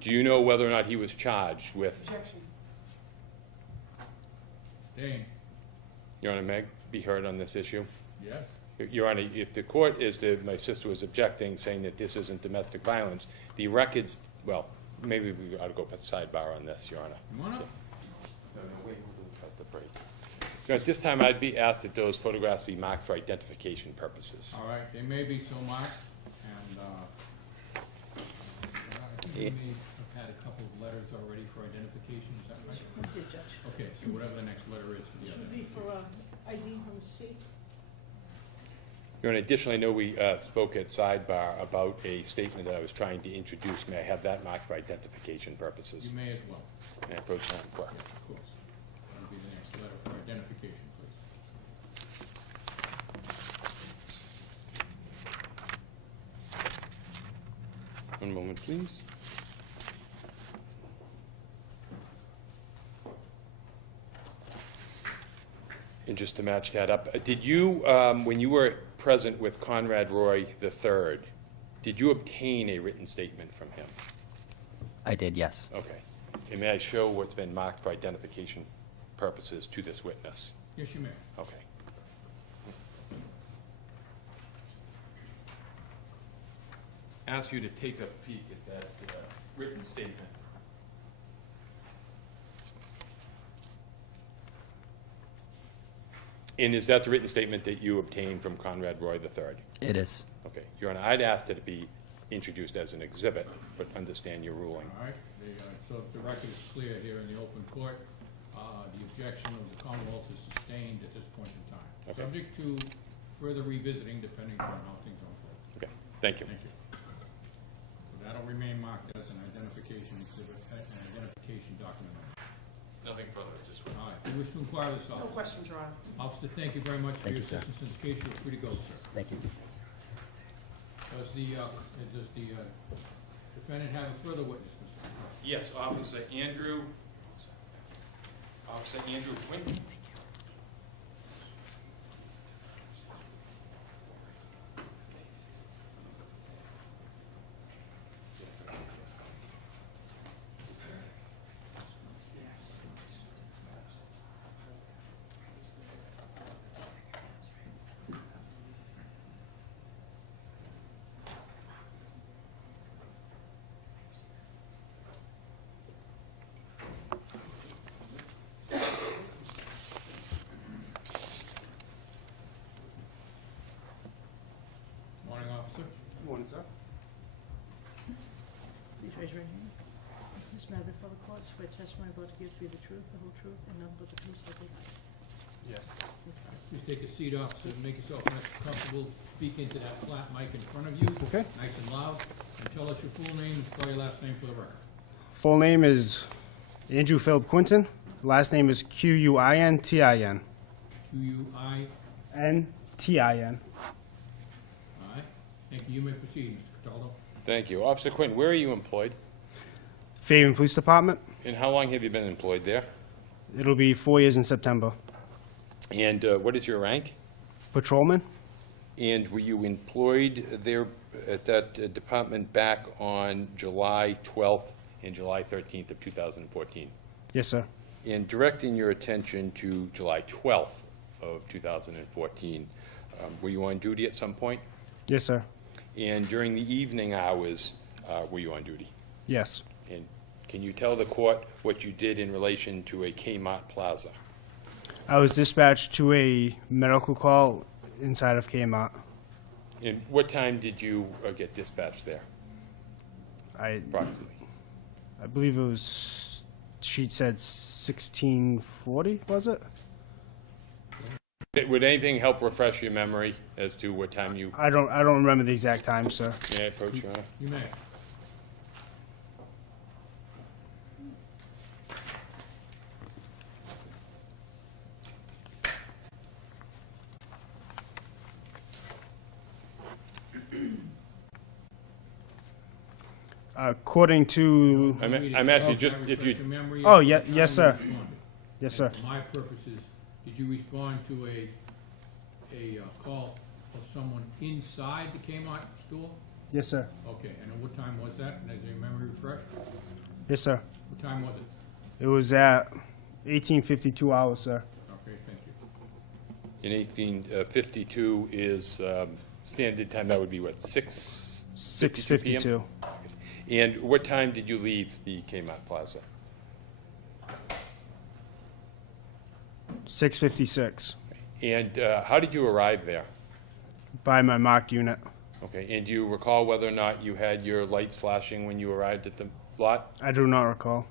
Do you know whether or not he was charged with, Objection. Sustained. Your Honor, may I be heard on this issue? Yes? Your Honor, if the court is to, my sister was objecting, saying that this isn't domestic violence, the records, well, maybe we ought to go sidebar on this, Your Honor. Come on up. No, wait, at the break. Now, at this time, I'd be asked that those photographs be marked for identification purposes. All right, they may be so marked, and, I think we may have had a couple of letters already for identification, is that right? I did, Judge. Okay, so whatever the next letter is for the Should other. be for ID from C. Your Honor, additionally, I know we spoke at sidebar about a statement that I was trying to introduce. May I have that marked for identification purposes? You may as well. May I approach Madam Clerk? Yes, of course. That'll be the next letter for identification, please. One moment, please. And just to match that up, did you, when you were present with Conrad Roy III, did you obtain a written statement from him? I did, yes. Okay. And may I show what's been marked for identification purposes to this witness? Yes, you may. Okay. Ask you to take a peek at that written statement. And is that the written statement that you obtained from Conrad Roy III? It is. Okay. Your Honor, I'd asked it to be introduced as an exhibit, but understand your ruling. All right, so if the record is clear here in the open court, the objection of the Commonwealth is sustained at this point in time. Okay. Subject to further revisiting depending on how things unfold. Okay. Thank you. Thank you. So that'll remain marked as an identification exhibit, an identification document. Nothing further, just. All right, you wish to inquire this No officer? questions, Your Honor. Officer, thank you very much for Thank your you, sir. assistance in this case. You're free to go, sir. Thank you. Does the defendant have a further witness, Mr. McCarthy? Yes, Officer Andrew Quinton. Morning, officer. Morning, sir. Please raise your right hand. This matter before the court, swear testimony about to give to be the truth, the whole truth, and nothing but the truth, so help you God. Yes. Please take a seat, officer, and make yourself nice and comfortable. Speak into that flat mic in front of you. Okay. Nice and loud. And tell us your full name and spell your last name for the record. Full name is Andrew Philip Quinton. Last name is Quintin. Q-U-I. Ntin. All right. Thank you. You may proceed, Mr. Cataldo. Thank you. Officer Quinton, where are you employed? Fairhaven Police Department. And how long have you been employed there? It'll be 4 years in September. And what is your rank? Patrolman. And were you employed there at that department back on July 12th and July 13th of 2014? Yes, sir. And directing your attention to July 12th of 2014, were you on duty at some point? Yes, sir. And during the evening hours, were you on duty? Yes. And can you tell the court what you did in relation to a Kmart Plaza? I was dispatched to a medical call inside of Kmart. And what time did you get dispatched there, approximately? I believe it was, sheet said 1640, was it? Would anything help refresh your memory as to what time you, I don't remember the exact time, sir. may I approach, Your Honor? You may. According to, I'm asking just Can I if you, refresh your memory Oh, of yeah, the time yes, you sir. responded? yes, sir. And for my purposes, did you respond to a call of someone inside the Kmart store? Yes, sir. Okay, and at what time was that? And is your memory refreshed? Yes, sir. What time was it? It was at 1852 hours, sir. Okay, thank you. in 1852 is standard time, that would be what, 6:52 p.m.? 6:52. And what time did you leave the Kmart Plaza? 6:56 And how did you arrive there? by my marked unit. Okay, and do you recall whether or not you had your lights flashing when you arrived at the lot? I do not recall.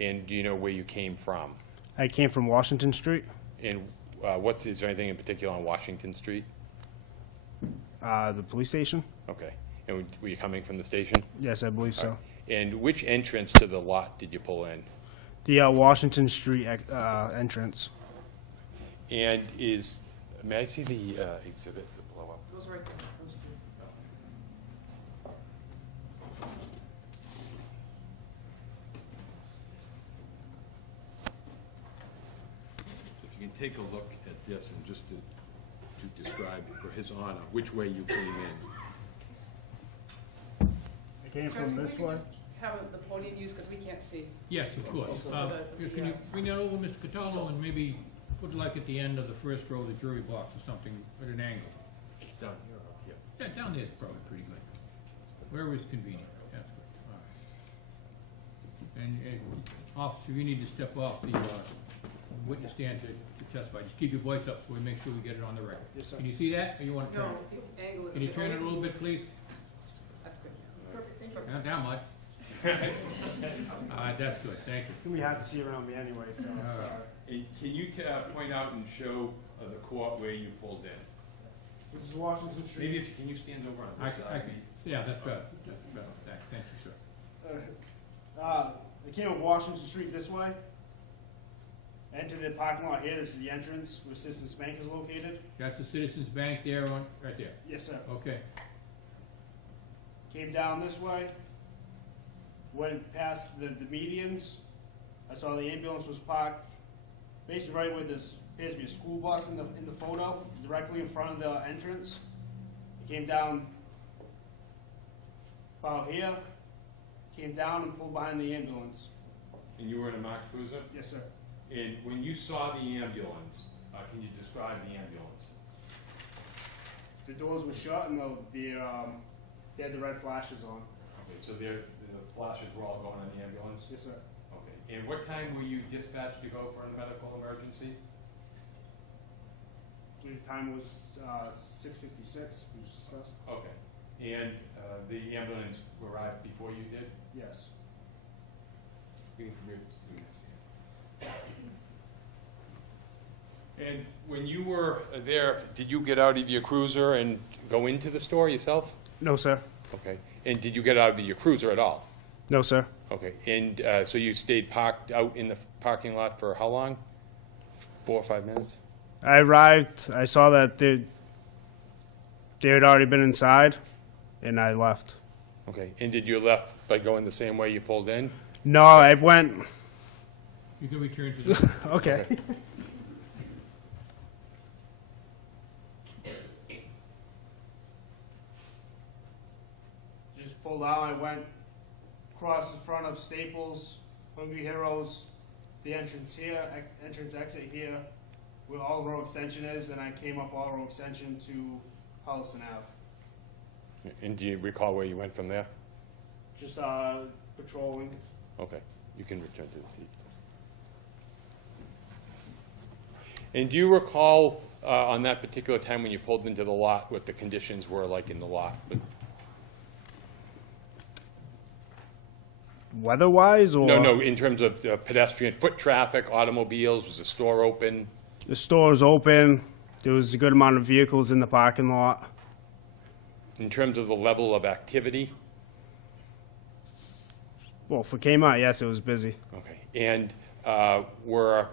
And do you know where you came from? I came from Washington Street. And is there anything in particular on Washington Street? The police station? Okay. And were you coming from the station? Yes, I believe so. And which entrance to the lot did you pull in? The Washington Street entrance. And may I see the exhibit, the blow-up? Those are right there. Those two. If you can take a look at this and just to describe for his honor, which way you came in. I came Travis, from can this we way. just have the podium used, because we can't see. Yes, of course. Can you bring that over, Mr. Cataldo, and maybe put like at the end of the first row, the jury box or something at an angle? Down here, up here. Yeah, down there's probably pretty good. Wherever is convenient, that's good. All right. And officer, you need to step off the witness stand to testify. Just keep your voice up so we make sure we get it on the record. Yes, sir. Can you see that, or you want to turn No, it? the angle is. Can you turn it a little bit, please? That's good. Perfect, thank you. Not that much. That's good, thank you. It's gonna be hard to see around me anyway, so I'm right. sorry. And can you point out and show the court where you pulled in? This is Washington Street. Maybe if, can you stand over on this side? Yeah, that's better, thank you, sir. I came up Washington Street this way. Entered the parking lot here. This is the entrance where Citizens Bank is located. That's the Citizens Bank there right there. Yes, sir. Okay, Came down this way. Went past the medians. I saw the ambulance was parked basically right where there's appears to be a school bus in the photo, directly in front of the entrance. I came down about here. Came down and pulled behind the ambulance. And you were in a marked cruiser? Yes, sir. And when you saw the ambulance, can you describe the ambulance? The doors were shut and they had the red flashes on. Okay, so the flashes were all going on the ambulance? Yes, sir. Okay, and what time were you dispatched to go for a medical emergency? I believe the time was 6:56, we just discussed. Okay, and the ambulance arrived before you did? Yes. And when you were there, did you get out of your cruiser and go into the store yourself? No, sir. Okay. And did you get out of your cruiser at all? No, sir. Okay. And so you stayed parked out in the parking lot for how long? 4 or 5 minutes? I arrived, I saw that they had already been inside, and I left. Okay. And did you left by going the same way you pulled in? No, I went, you can return to the, okay. Just pulled out, I went across the front of Staples, Hungry Heroes, the entrance here, entrance exit here, where All Row Extension is, and I came up All Row Extension to Holliston Ave. And do you recall where you went from there? Just patrolling. Okay. You can return to the seat. And do you recall on that particular time when you pulled into the lot what the conditions were like in the lot? Weather-wise, or? No, in terms of pedestrian foot traffic, automobiles, was the store open? The store was open. There was a good amount of vehicles in the parking lot. In terms of the level of activity? Well, for Kmart, yes, it was busy. Okay. And were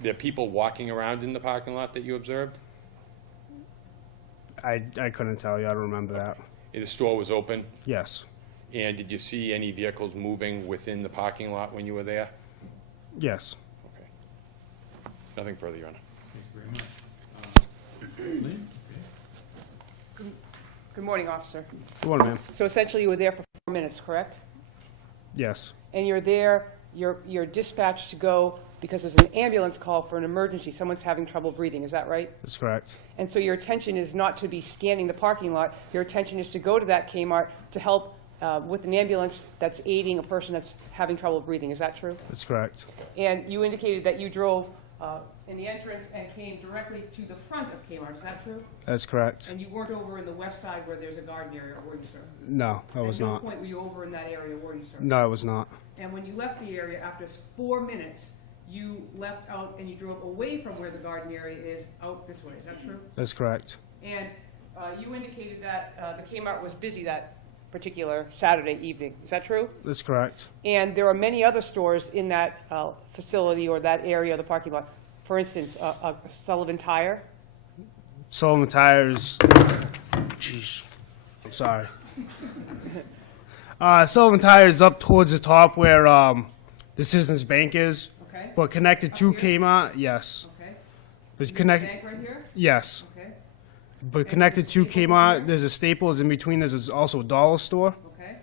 there people walking around in the parking lot that you observed? I couldn't tell you. I don't remember that. The store was open? Yes. And did you see any vehicles moving within the parking lot when you were there? Yes. Okay. Nothing further, Your Honor. thank you very much. Lynn? Okay. Good morning, officer. Good morning, ma'am. So essentially, you were there for 4 minutes, correct? Yes. And you're there, you're dispatched to go because there's an ambulance call for an emergency. Someone's having trouble breathing, is that right? That's correct. And so your attention is not to be scanning the parking lot. Your attention is to go to that Kmart to help with an ambulance that's aiding a person that's having trouble breathing. Is that true? That's correct. And you indicated that you drove in the entrance and came directly to the front of Kmart. Is that true? That's correct. And you weren't over in the west side where there's a garden area, were you, sir? No, I was At no not. point were you over in that area, were you, sir? No, I was not. And when you left the area, after 4 minutes, you left out and you drove away from where the garden area is, out this way. Is that true? That's correct. And You indicated that the Kmart was busy that particular Saturday evening. Is that true? That's correct. And there are many other stores in that facility or that area of the parking lot. For instance, Sullivan Tire. Sullivan Tires. Jeez. I'm sorry. Sullivan Tires up towards the top where the Citizens Bank is. Okay. But connected to Up here? Kmart, yes. Okay. But Bank connect, right here. yes. Okay. But connected to Staples Kmart, here? there's a Staples in between. There's also a dollar store. Okay.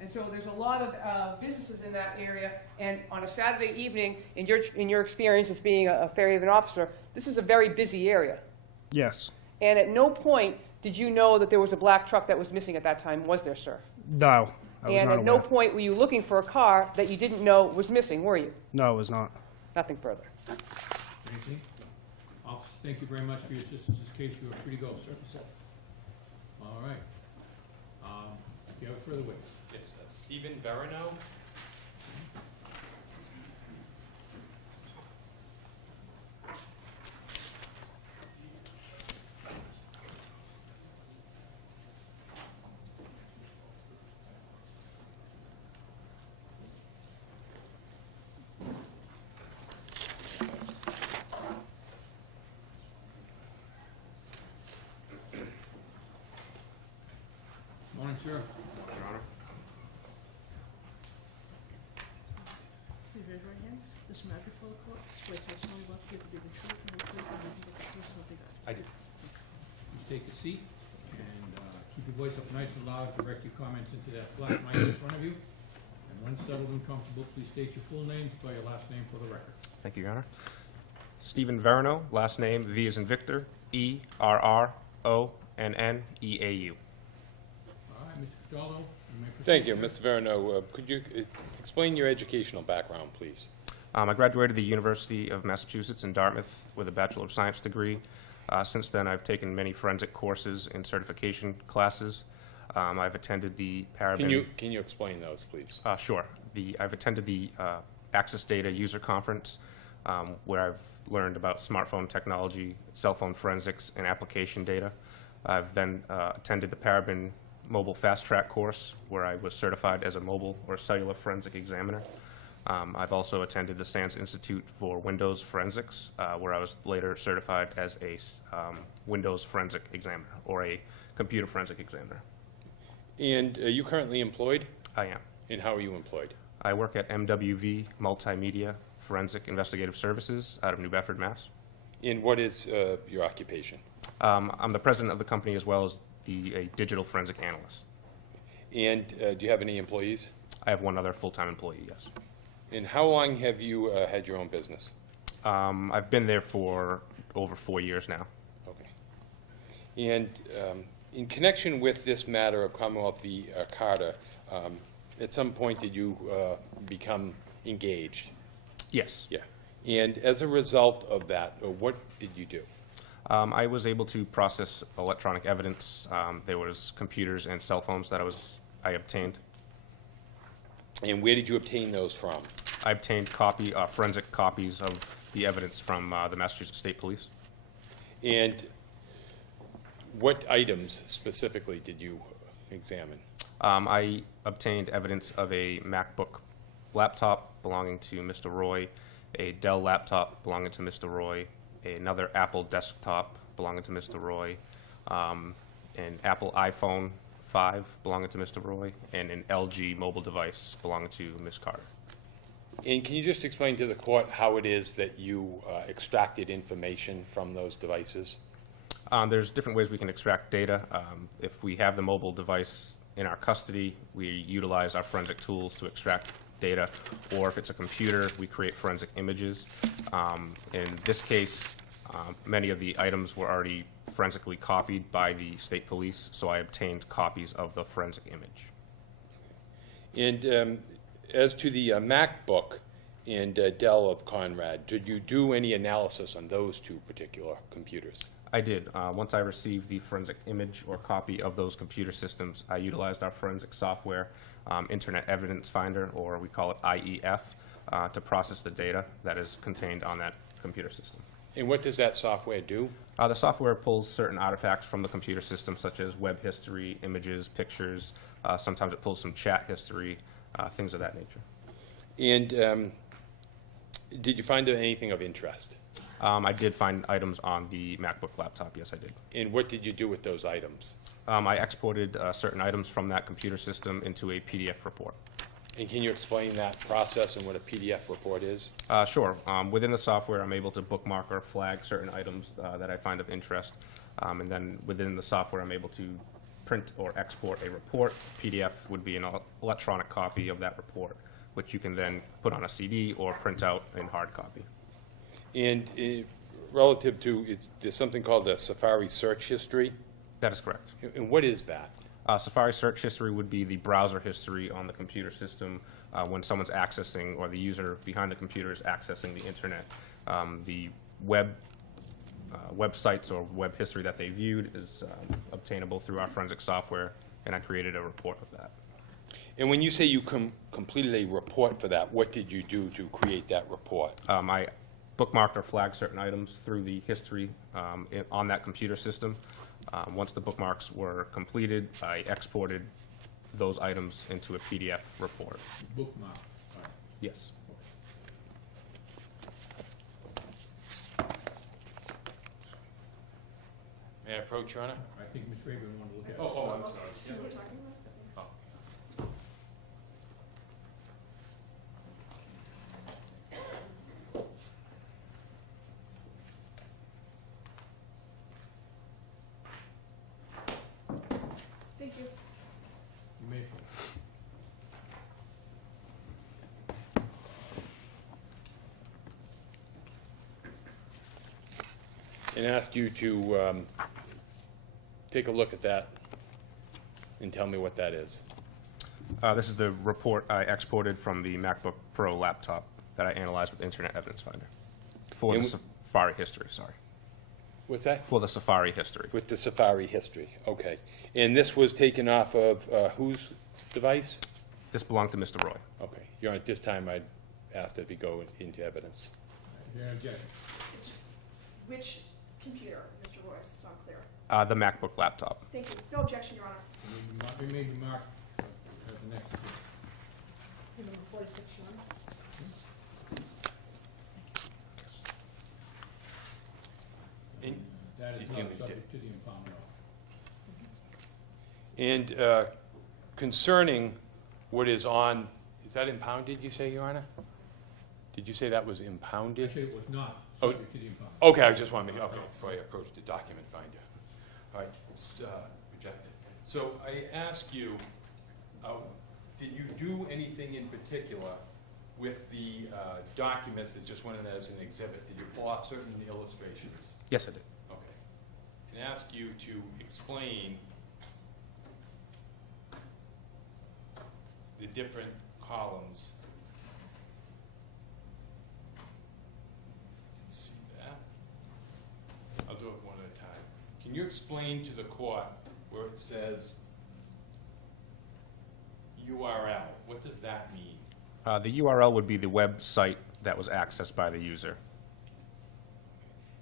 And so there's a lot of businesses in that area, and on a Saturday evening, in your experience as being a Fairhaven officer, this is a very busy area. Yes. And at no point did you know that there was a black truck that was missing at that time, was there, sir? No, I was And not at no aware. point were you looking for a car that you didn't know was missing, were you? No, it was not. Nothing further. Anything? Officer, thank you very much for your assistance in this case. You are free to go, sir. All right. Do you have a further witness? Yes, Stephen Verino. Morning, sir. Your Honor. Please raise your right hand. This matter before the court, swear testimony about to give to be the truth and the truth and nothing but the truth, so help you God. I do. Please take a seat and keep your voice up nice and loud. Direct your comments into that flat mic in front of you. And when settled and comfortable, please state your full name, spell your last name for the record. Thank you, Your Honor. Stephen Verino, last name V as in Victor, E-R-R-O-N-N-E-A-U. All right, Mr. Cataldo, you may proceed. Thank you, sir. Mr. Verino. Could you explain your educational background, please? I graduated the University of Massachusetts in Dartmouth with a Bachelor of Science degree. Since then, I've taken many forensic courses and certification classes. I've attended the Parabon... Can you explain those, please? Sure. I've attended the Access Data User Conference, where I've learned about smartphone technology, cell phone forensics, and application data. I've then attended the Parabon Mobile Fast Track course, where I was certified as a mobile or cellular forensic examiner. I've also attended the SANS Institute for Windows Forensics, where I was later certified as a Windows forensic examiner, or a computer forensic examiner. And are you currently employed? I am. And how are you employed? I work at MWV Multimedia Forensic Investigative Services out of New Bedford, Mass. And what is your occupation? I'm the president of the company as well as a digital forensic analyst. And do you have any employees? I have one other full-time employee, yes. And how long have you had your own business? I've been there for over 4 years now. Okay. And in connection with this matter of Commonwealth v. Carter, at some point did you become engaged? Yes. Yeah. And as a result of that, what did you do? I was able to process electronic evidence. There was computers and cell phones that I obtained. And where did you obtain those from? I obtained forensic copies of the evidence from the Massachusetts State Police. And what items specifically did you examine? I obtained evidence of a MacBook laptop belonging to Mr. Roy, a Dell laptop belonging to Mr. Roy, another Apple desktop belonging to Mr. Roy, an Apple iPhone 5 belonging to Mr. Roy, and an LG mobile device belonging to Ms. Carter. And can you just explain to the court how it is that you extracted information from those devices? There's different ways we can extract data. If we have the mobile device in our custody, we utilize our forensic tools to extract data, or if it's a computer, we create forensic images. In this case, many of the items were already forensically copied by the state police, so I obtained copies of the forensic image. And as to the MacBook and Dell of Conrad, did you do any analysis on those two particular computers? I did. Once I received the forensic image or copy of those computer systems, I utilized our forensic software, Internet Evidence Finder, or we call it IEF, to process the data that is contained on that computer system. And what does that software do? The software pulls certain artifacts from the computer system, such as web history, images, pictures. Sometimes it pulls some chat history, things of that nature. And did you find anything of interest? I did find items on the MacBook laptop, yes I did. And what did you do with those items? I exported certain items from that computer system into a PDF report. And can you explain that process and what a PDF report is? Sure. Within the software, I'm able to bookmark or flag certain items that I find of interest. And then within the software, I'm able to print or export a report. PDF would be an electronic copy of that report, which you can then put on a CD or print out in hard copy. And relative to, there's something called the Safari search history? That is correct. And what is that? Safari search history would be the browser history on the computer system when someone's accessing, or the user behind the computer is accessing the internet. The websites or web history that they viewed is obtainable through our forensic software, and I created a report of that. And when you say you completed a report for that, what did you do to create that report? I bookmarked or flagged certain items through the history on that computer system. Once the bookmarks were completed, I exported those items into a PDF report. Bookmark. Right. Yes. May I approach, Your Honor? I think Ms. Rayburn wanted to look at it. Oh, I'm sorry. See what we're talking about? Thank you. You may. And ask you to take a look at that and tell me what that is. This is the report I exported from the MacBook Pro laptop that I analyzed with Internet Evidence Finder for the Safari history, sorry. What's that? For the Safari history. With the Safari history, okay. And this was taken off of whose device? This belonged to Mr. Roy. Okay. Your Honor, at this time, I'd ask that we go into evidence. Yeah, objection. Which computer, Mr. Royce? It's not clear. The MacBook laptop. Thank you. No objection, Your Honor. We may be marked as the next. Number 46, Your Honor. And That is You not can- subject to the impound law. And concerning what is on, is that impounded, you say, Your Honor? Did you say that was impounded? Actually, it was not Oh. subject to the impound. Okay, I just want to make, okay, before I approach the document finder. All right, it's rejected. So I ask you, did you do anything in particular with the documents that just went in as an exhibit? Did you pull off certain illustrations? Yes, I did. Okay. And ask you to explain the different columns. See that? I'll do it one at a time. Can you explain to the court where it says URL? What does that mean? The URL would be the website that was accessed by the user.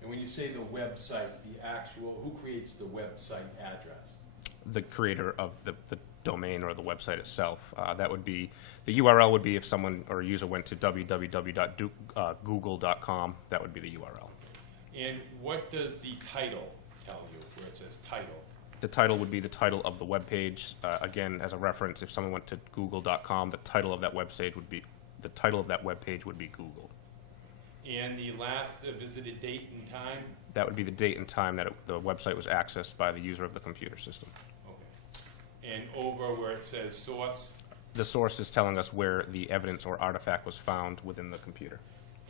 And when you say the website, the actual, who creates the website address? The creator of the domain or the website itself. That would be, the URL would be if someone or a user went to www.google.com, that would be the URL. And what does the title tell you, where it says title? The title would be the title of the web page. Again, as a reference, if someone went to google.com, the title of that website would be, the title of that web page would be Google. And the last visited date and time? That would be the date and time that the website was accessed by the user of the computer system. Okay. And over where it says source? The source is telling us where the evidence or artifact was found within the computer.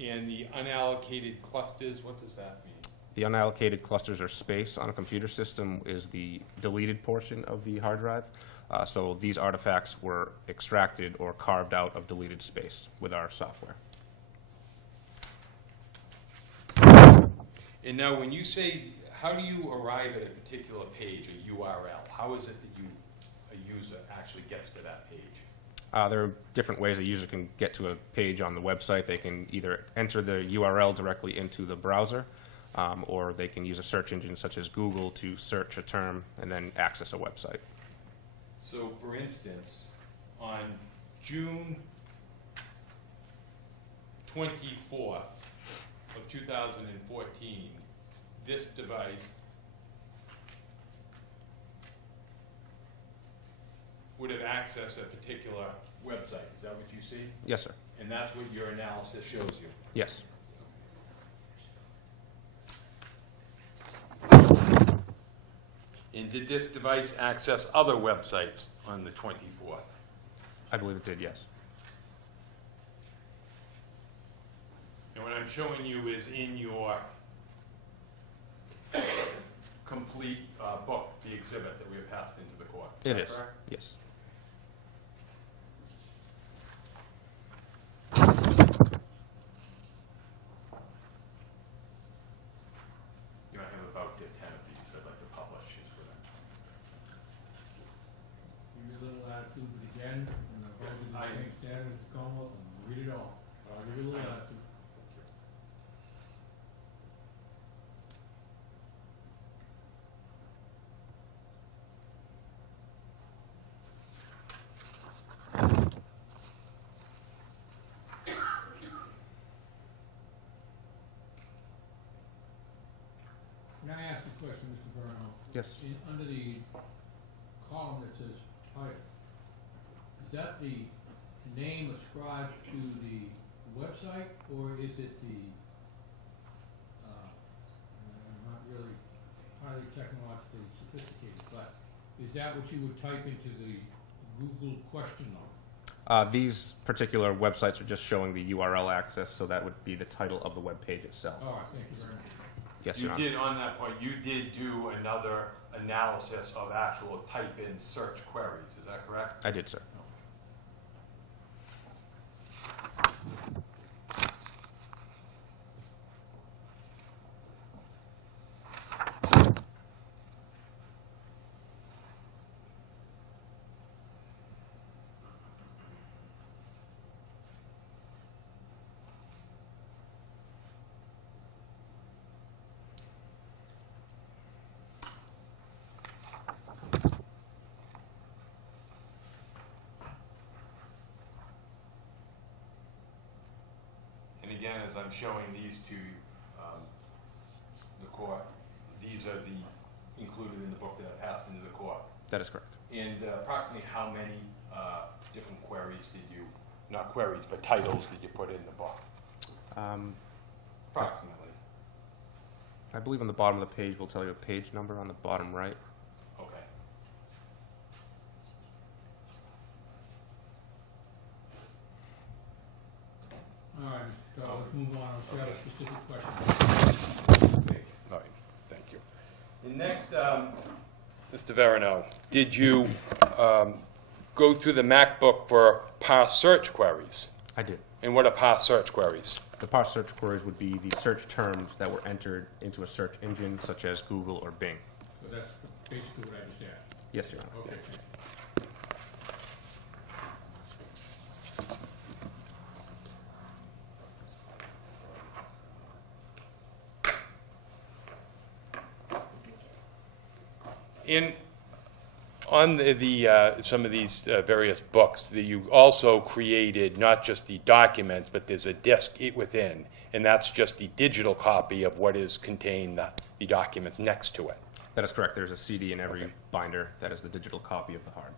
And the unallocated clusters, what does that mean? The unallocated clusters or space on a computer system is the deleted portion of the hard drive. So these artifacts were extracted or carved out of deleted space with our software. And now when you say, how do you arrive at a particular page, a URL? How is it that a user actually gets to that page? There are different ways a user can get to a page on the website. They can either enter the URL directly into the browser. or they can use a search engine such as Google to search a term and then access a website. So, for instance, on June 24th of 2014, this device would have accessed a particular website. Is that what you see? Yes, sir. And that's what your analysis shows you? Yes. And did this device access other websites on the 24th? I believe it did, yes. And what I'm showing you is in your complete book, the exhibit that we have passed into the court. It that is, correct? yes. You might have about 10 of these I'd like to publish just for that. Give me a little attitude, but again, and I've always been the same standard as Commonwealth, and read it all. But I'll give you a little attitude. Can I ask a question, Mr. Verno? Yes. Under the column that says title, is that the name ascribed to the website, or is it the, I'm not really highly technologically sophisticated, but is that what you would type into the Google question log? These particular websites are just showing the URL access, so that would be the title of the web page itself. All right, thank you very much. Yes, You Your Honor. did, on that point, you did do another analysis of actual type-in search queries, is that correct? I did, sir. And again, as I'm showing these to the court, these are the, included in the book that I passed into the court. That is correct. And approximately how many different queries did you, not queries, but titles did you put in the book? Approximately. I believe on the bottom of the page will tell you a page number on the bottom right. Okay. All right, Mr. Stowe, let's move on, if you have a specific question. All right, thank you. And next, Mr. Verino, did you go through the MacBook for parse search queries? I did. And what are parse search queries? The parse search queries would be the search terms that were entered into a search engine such as Google or Bing. So that's basically what I just asked. Yes, Your Honor. Okay. Yes. On some of these various books, that you also created not just the documents, but there's a disk within, and that's just the digital copy of what is contained, the documents next to it. That is correct. There's a CD in every binder that is the digital copy of the hard.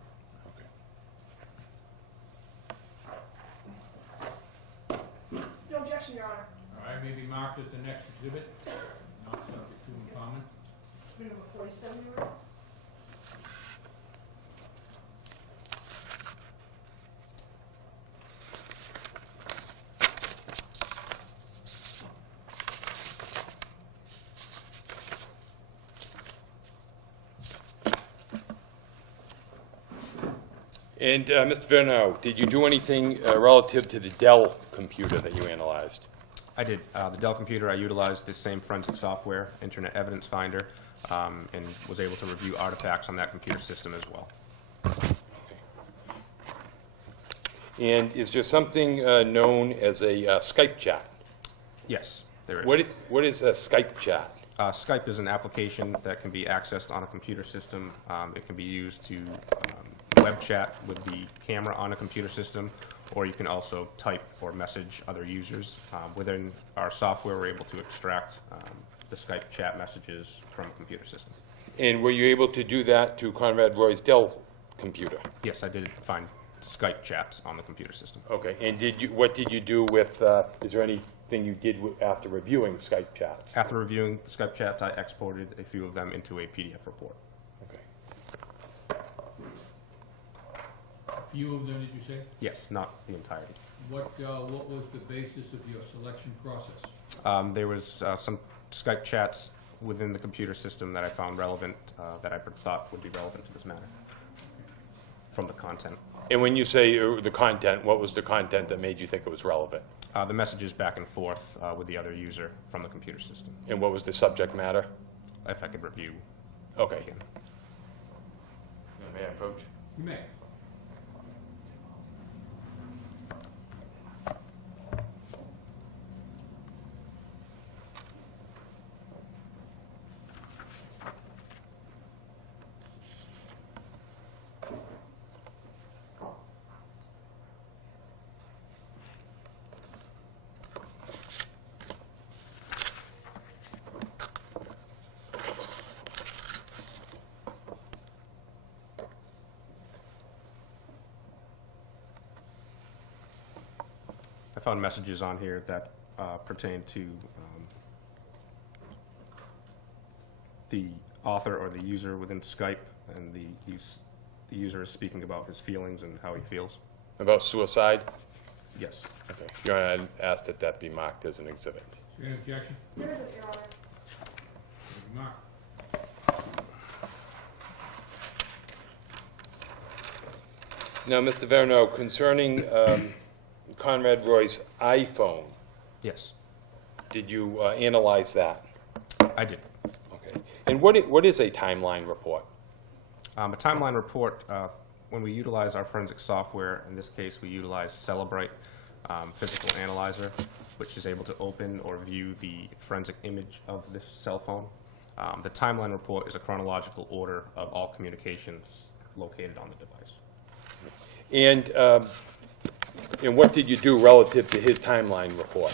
No objection, Your Honor. All right, maybe marked as the next exhibit, not subject to comment. Number 47, Your Honor. And Mr. Verneau, did you do anything relative to the Dell computer that you analyzed? I did. The Dell computer, I utilized the same forensic software, Internet Evidence Finder, and was able to review artifacts on that computer system as well. And is there something known as a Skype chat? Yes. What is a Skype chat? Skype is an application that can be accessed on a computer system. It can be used to web chat with the camera on a computer system, or you can also type or message other users. Within our software, we're able to extract the Skype chat messages from a computer system. And were you able to do that to Conrad Roy's Dell computer? Yes, I did find Skype chats on the computer system. Okay, and what did you do with, is there anything you did after reviewing Skype chats? After reviewing the Skype chats, I exported a few of them into a PDF report. Okay. A few of them, did you say? Yes, not the entirety. What was the basis of your selection process? There was some Skype chats within the computer system that I found relevant, that I thought would be relevant to this matter, from the content. And when you say the content, what was the content that made you think it was relevant? The messages back and forth with the other user from the computer system, And what was the subject matter? if I could review. Okay. Again. May I approach? You may. I found messages on here that pertain to the author or the user within Skype, and the user is speaking about his feelings and how he feels. About suicide? Yes. Okay. Your Honor, I asked that that be marked as an exhibit. Is there any objection? There isn't, Your Honor. Mark. Now, Mr. Verno, concerning Conrad Roy's iPhone, Yes, did you analyze that? I did. Okay. And what is a timeline report? A timeline report, when we utilize our forensic software, in this case we utilize Celebrite Physical Analyzer, which is able to open or view the forensic image of this cell phone. The timeline report is a chronological order of all communications located on the device. And what did you do relative to his timeline report?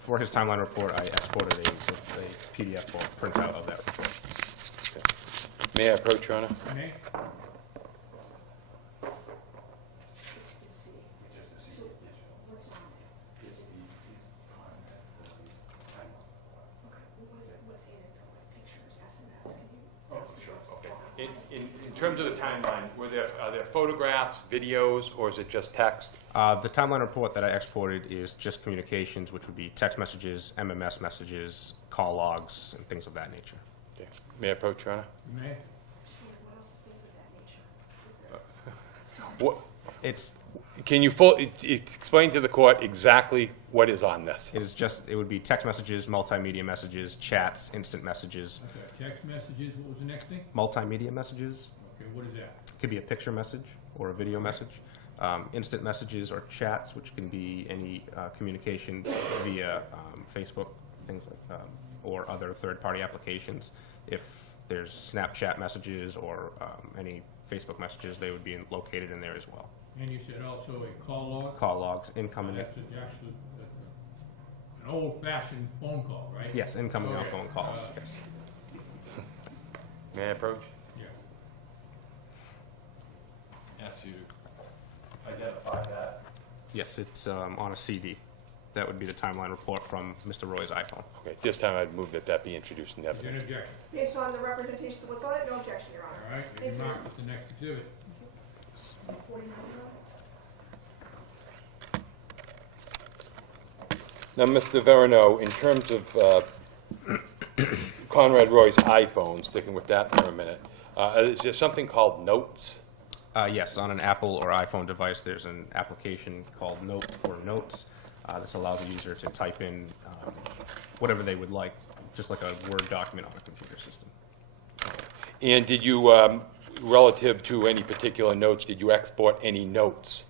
For his timeline report, I exported a PDF form printout of that report. Okay. May I approach, Your Honor? You may. In terms of the timeline, are there photographs, videos, or is it just text? The timeline report that I exported is just communications, which would be text messages, MMS messages, call logs, and things of that nature. Okay. May I approach, Your Honor? You may. What else is things of that nature? What, It's can you explain to the court exactly what is on this? it would be text messages, multimedia messages, chats, instant messages, Okay, text messages, what was the next thing? multimedia messages. Okay, what is that? Could be a picture message or a video message. Instant messages or chats, which can be any communication via Facebook, things like, or other third-party applications. If there's Snapchat messages or any Facebook messages, they would be located in there as well. And you said also a call log? Call logs, incoming. That's actually an old-fashioned phone call, right? Yes, incoming Okay, phone calls. Yes. May I approach? Yes. Ask you to identify that. Yes, it's on a CD. That would be the timeline report from Mr. Roy's iPhone. Okay, this time I'd move that that be introduced in Is there an evidence. objection? Based on the representation of what's on it, no objection, Your Honor. All right, Thank you you. mark with the next exhibit. 49, Now, Mr. Verno, in terms of Conrad Roy's iPhone, sticking with that for a minute, is there something called Notes? Yes, on an Apple or iPhone device, there's an application called Note or Notes. This allows the user to type in whatever they would like, just like a Word document on a computer system. And did you, relative to any particular notes, did you export any notes?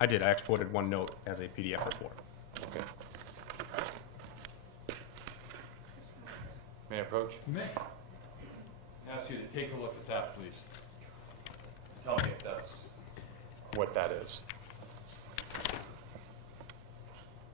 I did. I exported one note as a PDF report. Okay. May I approach? You may. Ask you to take a look at that, please. Tell me if that's what that is.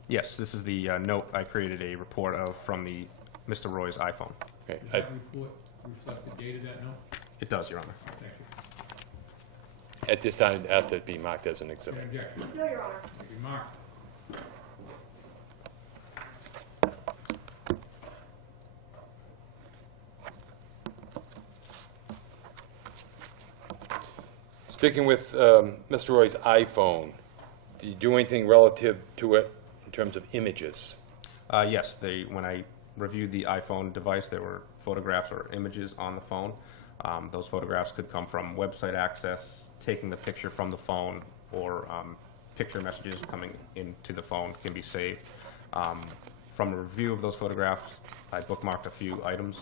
Yes, this is the note I created a report of from the Mr. Roy's iPhone. Okay. Does that report reflect the date of that note? It does, Your Honor. Thank you. At this time, it has to be marked as an Any exhibit. objection? No, Your Honor. Thank you, Mark. Sticking with Mr. Roy's iPhone, did you do anything relative to it in terms of images? Yes, when I reviewed the iPhone device, there were photographs or images on the phone. Those photographs could come from website access, taking the picture from the phone, or picture messages coming into the phone can be saved. From a review of those photographs, I bookmarked a few items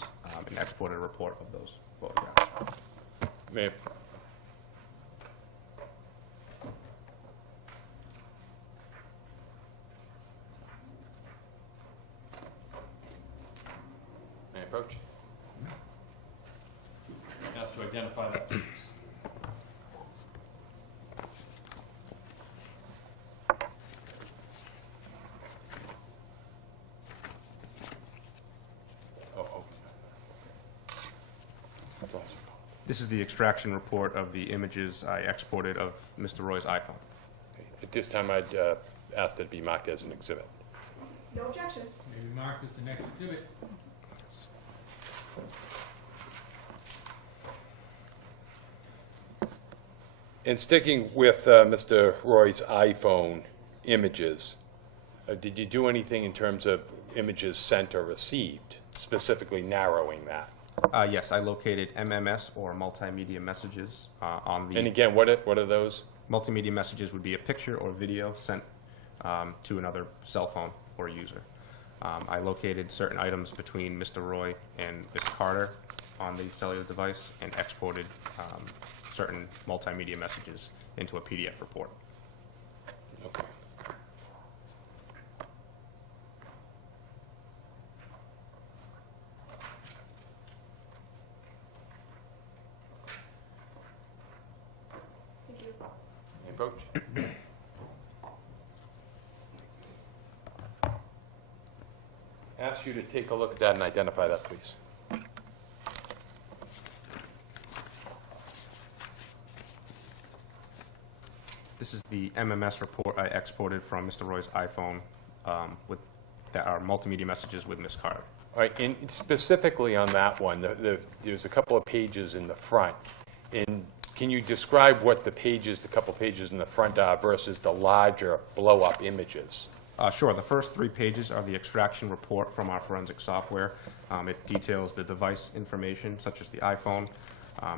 and exported a report of those photographs. May I approach? Ask to identify that, please. Oh. This is the extraction report of the images I exported of Mr. Roy's iPhone. At this time, I'd ask that it be marked as an exhibit. No objection. May be marked as the next exhibit. And sticking with Mr. Roy's iPhone images, did you do anything in terms of images sent or received, specifically narrowing that? Yes, I located MMS, or multimedia messages, on the... And again, what are those? Multimedia messages would be a picture or video sent to another cell phone or user. I located certain items between Mr. Roy and Ms. Carter on the cellular device and exported certain multimedia messages into a PDF report. Okay. Thank you. Any approach? Ask you to take a look at that and identify that, please. This is the MMS report I exported from Mr. Roy's iPhone that are multimedia messages with Ms. Carter. All right, and specifically on that one, there's a couple of pages in the front. And can you describe what the couple pages in the front are versus the larger blow-up images? Sure. The first 3 pages are the extraction report from our forensic software. It details the device information, such as the iPhone.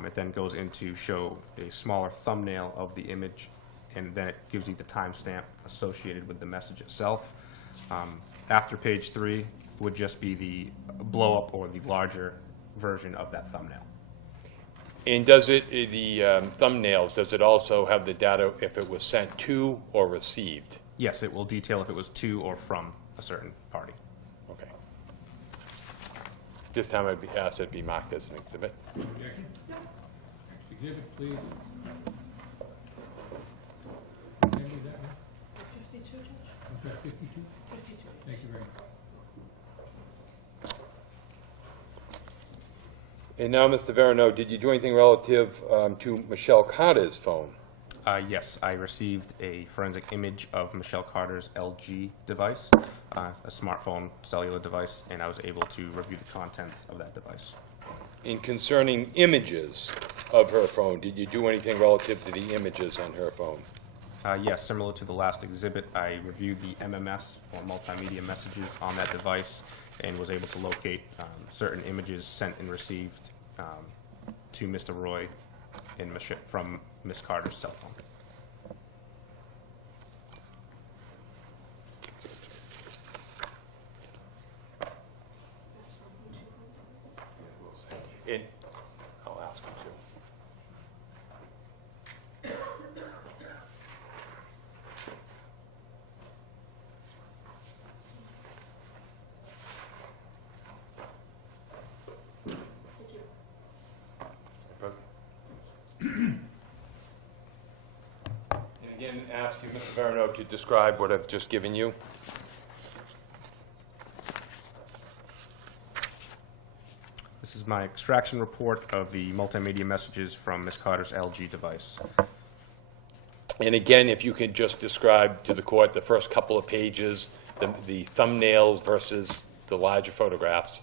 It then goes into show a smaller thumbnail of the image, and then it gives you the timestamp associated with the message itself. After page 3 would just be the blow-up or the larger version of that thumbnail. And does the thumbnails, does it also have the data if it was sent to or received? Yes, it will detail if it was to or from a certain party. Okay. This time I'd be asked that it be marked as an exhibit. Objection? Next exhibit, please. Any of that, ma'am? 52, Judge? I'm sorry, 52? 52. Thank you very much. And now, Mr. Verano, did you do anything relative to Michelle Carter's phone? Yes, I received a forensic image of Michelle Carter's LG device, a smartphone cellular device, and I was able to review the contents of that device. In concerning images of her phone, did you do anything relative to the images on her phone? Yes, similar to the last exhibit, I reviewed the MMS, or multimedia messages, on that device and was able to locate certain images sent and received to Mr. Roy from Ms. Carter's cell phone. And I'll ask him to. again ask you, Mr. Verno, to describe what I've just given you? This is my extraction report of the multimedia messages from Ms. Carter's LG device. And again, if you could just describe to the court the first couple of pages, the thumbnails versus the larger photographs.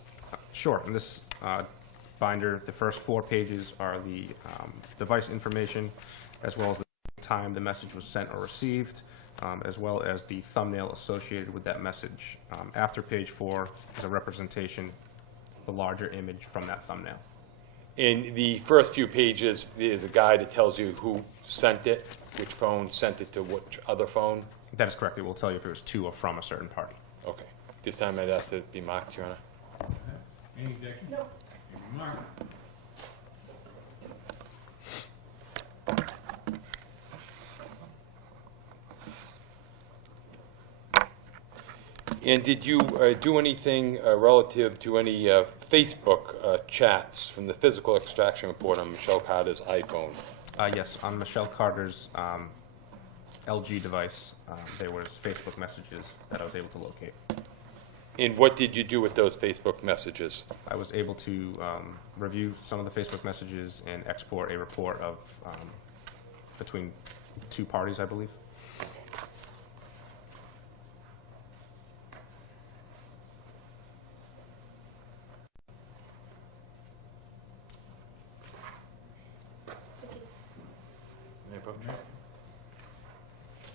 Sure. In this binder, the first 4 pages are the device information, as well as the time the message was sent or received, as well as the thumbnail associated with that message. After page 4 is a representation, the larger image from that thumbnail. In the first few pages, there's a guide that tells you who sent it, which phone sent it to which other phone. That is correct. It will tell you if it was to or from a certain party. Okay. This time I'd ask it be marked, Your Honor. Any objection? No. May be marked. And did you do anything relative to any Facebook chats from the physical extraction report on Michelle Carter's iPhone? Yes, on Michelle Carter's LG device, there was Facebook messages that I was able to locate. And what did you do with those Facebook messages? I was able to review some of the Facebook messages and export a report of between 2 parties, I believe.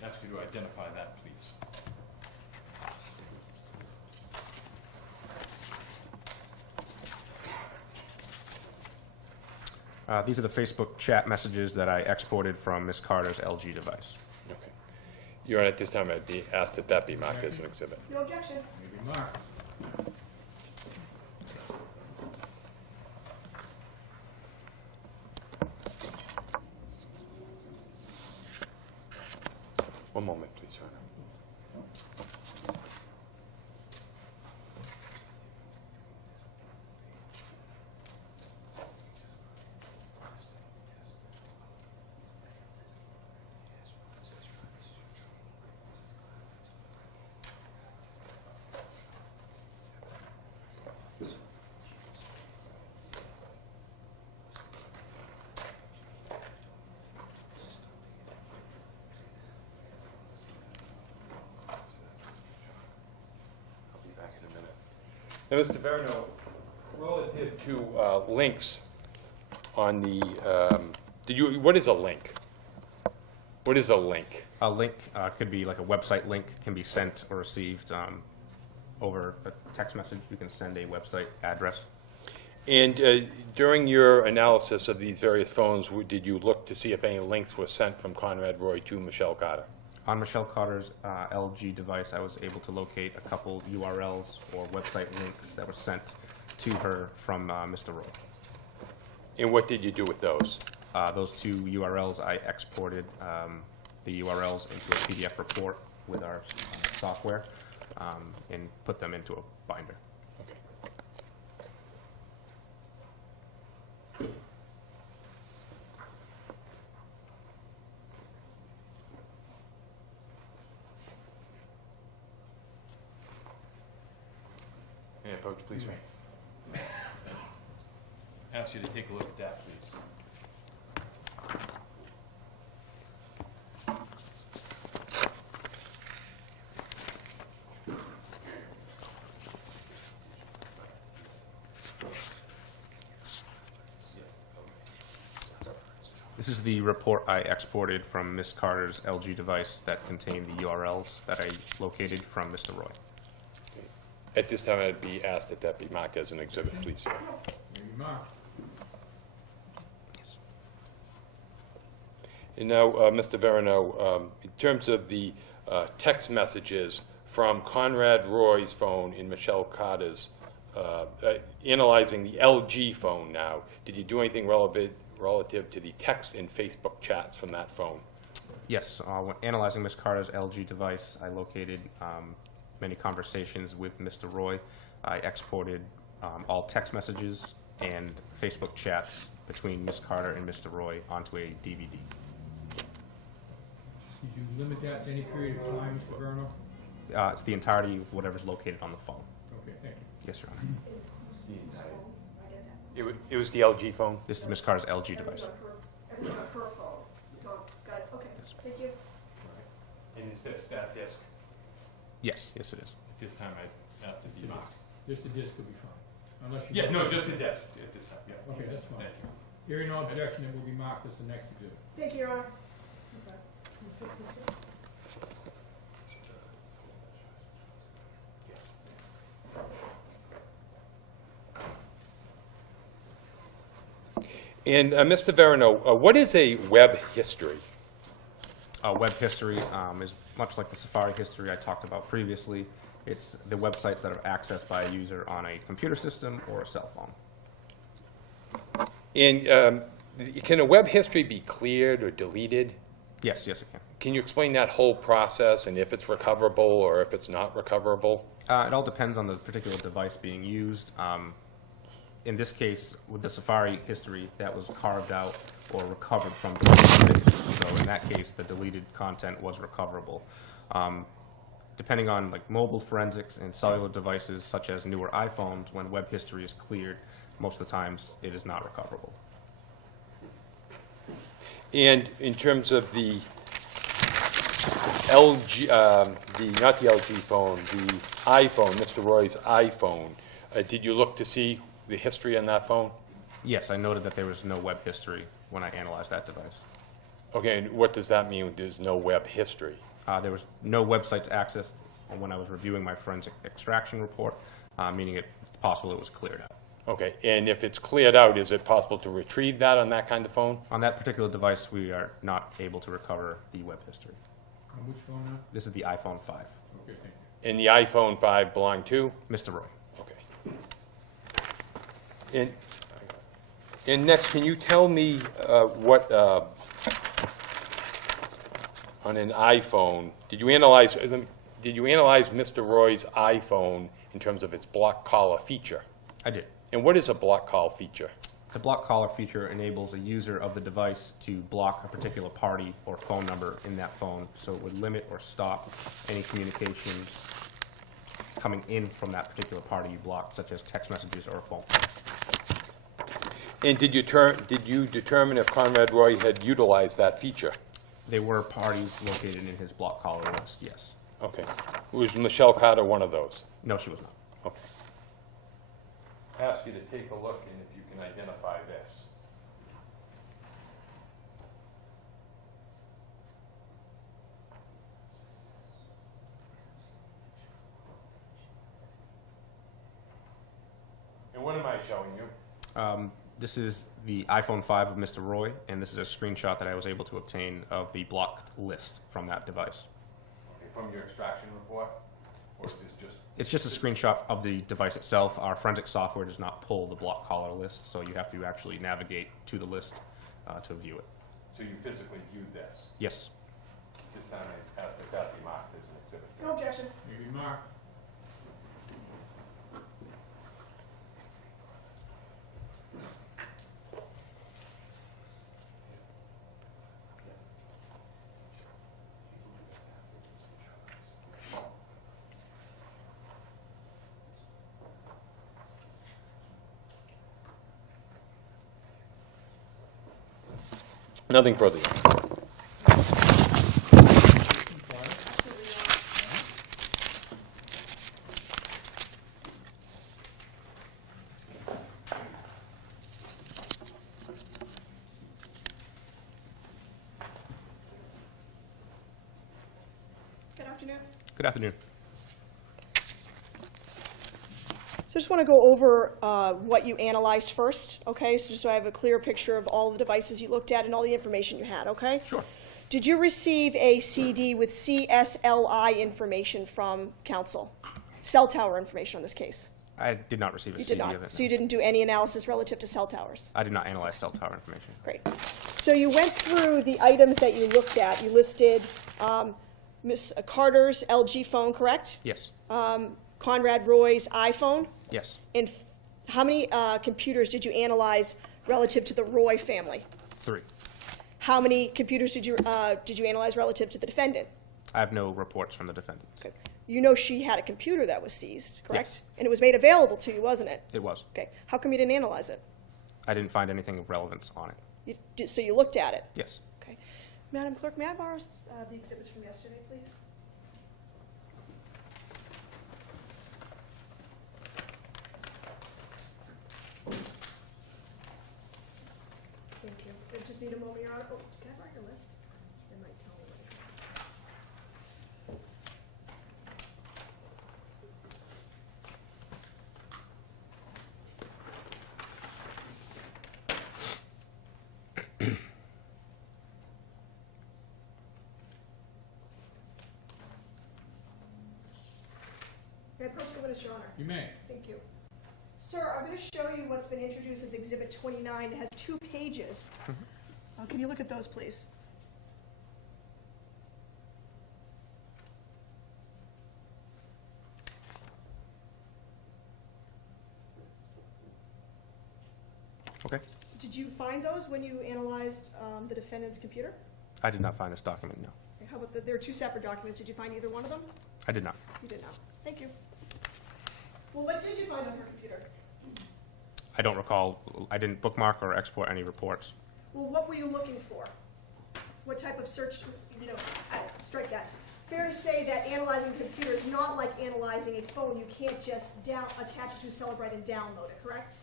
Ask you to identify that, please. These are the Facebook chat messages that I exported from Ms. Carter's LG device. Okay. Your Honor, at this time I'd be asked that that be marked as an exhibit. No objection. May be marked. One moment, please, Your Honor. Now, Mr. Verno, relative to links on the, what is a link? What is a link? A link could be like a website link, can be sent or received over a text message. You can send a website address. And during your analysis of these various phones, did you look to see if any links were sent from Conrad Roy to Michelle Carter? On Michelle Carter's LG device, I was able to locate a couple URLs or website links that were sent to her from Mr. Roy. And what did you do with those? Those 2 URLs, I exported the URLs into a PDF report with our software and put them into a binder. May I approach, please, Ray? Ask you to take a look at that, please. This is the report I exported from Ms. Carter's LG device that contained the URLs that I located from Mr. Roy. At this time, I'd be asked that that be marked as an exhibit, please. May be marked. And now, Mr. Verno, in terms of the text messages from Conrad Roy's phone in Michelle Carter's, analyzing the LG phone now, did you do anything relative to the text and Facebook chats from that phone? Yes, when analyzing Ms. Carter's LG device, I located many conversations with Mr. Roy. I exported all text messages and Facebook chats between Ms. Carter and Mr. Roy onto a DVD. Did you limit that to any period of time, Mr. Verno? It's the entirety of whatever's located on the phone. Okay, thank you. Yes, Your Honor. It was the LG phone? This is Ms. Carter's LG device. Everything on her phone. So, got it, okay, thank you. And is this that disk? Yes, yes it is. At this time, I asked to be marked. Just the disc will be fine, unless you. Yeah, no, just the desk at this time, yeah. Okay, that's fine. Thank you. Hearing no objection, it will be marked as the next exhibit. Thank you, Your Honor. Okay. 56. And Mr. Verino, what is a web history? Web history is much like the Safari history I talked about previously. It's the websites that are accessed by a user on a computer system or a cell phone. And can a web history be cleared or deleted? Yes, yes it can. Can you explain that whole process and if it's recoverable or if it's not recoverable? It all depends on the particular device being used. In this case, with the Safari history, that was carved out or recovered from the database. So in that case, the deleted content was recoverable. Depending on like mobile forensics and cellular devices such as newer iPhones, when web history is cleared, most of the times it is not recoverable. And in terms of the LG, not the LG phone, the iPhone, Mr. Roy's iPhone, did you look to see the history on that phone? Yes, I noted that there was no web history when I analyzed that device. Okay, and what does that mean, there's no web history? There was no websites accessed when I was reviewing my forensic extraction report, meaning it's possible it was cleared out. Okay, and if it's cleared out, is it possible to retrieve that on that kind of phone? On that particular device, we are not able to recover the web history. On which phone now? This is the iPhone 5. Okay, thank you. And the iPhone 5 belonged to? Mr. Roy. Okay. And next, can you tell me what, on an iPhone, did you analyze Mr. Roy's iPhone in terms of its block caller feature? I did. And what is a block call feature? The block caller feature enables a user of the device to block a particular party or phone number in that phone, so it would limit or stop any communication coming in from that particular party you blocked, such as text messages or a phone call. And did you determine if Conrad Roy had utilized that feature? They were parties located in his block caller list, yes. Okay. Was Michelle Carter one of those? No, she was not. Okay. I ask you to take a look and if you can identify this. And what am I showing you? This is the iPhone 5 of Mr. Roy, and this is a screenshot that I was able to obtain of the blocked list from that device. Okay, from your extraction report? Or is this just... It's just a screenshot of the device itself. Our forensic software does not pull the block caller list, so you have to actually navigate to the list to view it. So you physically viewed this? Yes. This time I asked if that be marked as an exhibit. No objection. Maybe marked. Nothing further. Good afternoon. Good afternoon. So I just want to go over what you analyzed first, okay? So just so I have a clear picture of all the devices you looked at and all the information you had, okay? Sure. Did you receive a CD with CSLI information from council? Cell tower information on this case? I did not receive a You CD did not. of it. So you didn't do any analysis relative to cell towers? I did not analyze cell tower information. Great. So you went through the items that you looked at. You listed Ms. Carter's LG phone, correct? Yes. Conrad Roy's iPhone? Yes. And how many computers did you analyze relative to the Roy family? 3. How many computers did you analyze relative to the defendant? I have no reports from the defendant. Okay. You know she had a computer that was seized, correct? Yes. And it was made available to you, wasn't it? It was. Okay. How come you didn't analyze it? I didn't find anything of relevance on it. So you looked at it? Yes. Okay. Madam Clerk, may I borrow the exhibits from yesterday, please? Thank you. I just need a moment, Your Honor. Oh, can I borrow your list? It might tell me what it is. May I approach the witness, Your Honor? You may. Thank you. Sir, I'm going to show you what's been introduced as Exhibit 29. It has 2 pages. Can you look at those, please? Okay. Did you find those when you analyzed the defendant's computer? I did not find this document, no. Okay, how about there are 2 separate documents. Did you find either one of them? I did not. You did not. Thank you. Well, what did you find on her computer? I don't recall. I didn't bookmark or export any reports. Well, what were you looking for? What type of search, strike that. Fair to say that analyzing a computer is not like analyzing a phone. You can't just attach it to Celebrite and download it, correct?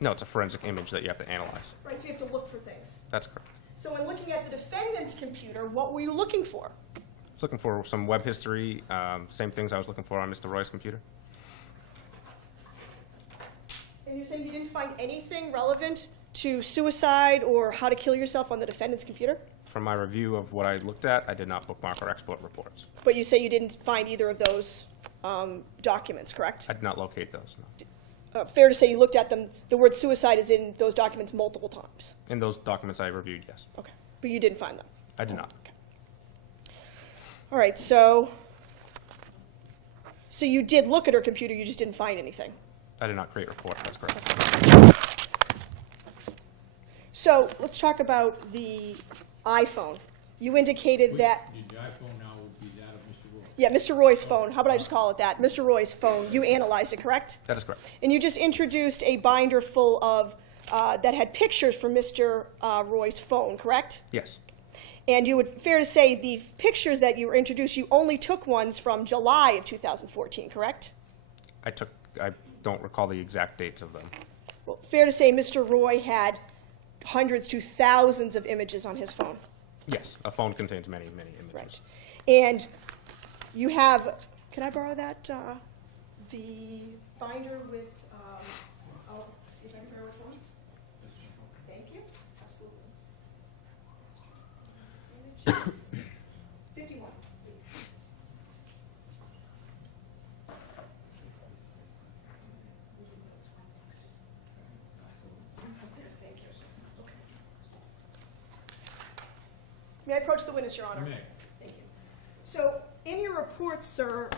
No, it's a forensic image that you have to analyze. Right, so you have to look for things. That's correct. So when looking at the defendant's computer, what were you looking for? I was looking for some web history, same things I was looking for on Mr. Roy's computer. And you're saying you didn't find anything relevant to suicide or how to kill yourself on the defendant's computer? From my review of what I looked at, I did not bookmark or export reports. But you say you didn't find either of those documents, correct? I did not locate those, no. Fair to say you looked at them, the word suicide is in those documents multiple times? In those documents I reviewed, yes. Okay, but you didn't find them? I did not. Okay. All right, so you did look at her computer, you just didn't find anything? I did not create a report, that's correct. So let's talk about the iPhone. You indicated that, The iPhone now would be that of Mr. Roy. yeah, Mr. Roy's phone, how about I just call it that? Mr. Roy's phone, you analyzed it, correct? That is correct. And you just introduced a binder full of, that had pictures from Mr. Roy's phone, correct? Yes. And you would, fair to say, the pictures that you were introduced, you only took ones from July of 2014, correct? I don't recall the exact dates of them. Well, fair to say Mr. Roy had hundreds to thousands of images on his phone. Yes, a phone contains many, many images. Right. And you have, can I borrow that, the binder with, I'll see if I can figure out which one. Thank you. Absolutely. Images. 51, please. Thank you. Okay. May I approach the witness, Your Honor? You may. Thank you. So in your report, sir,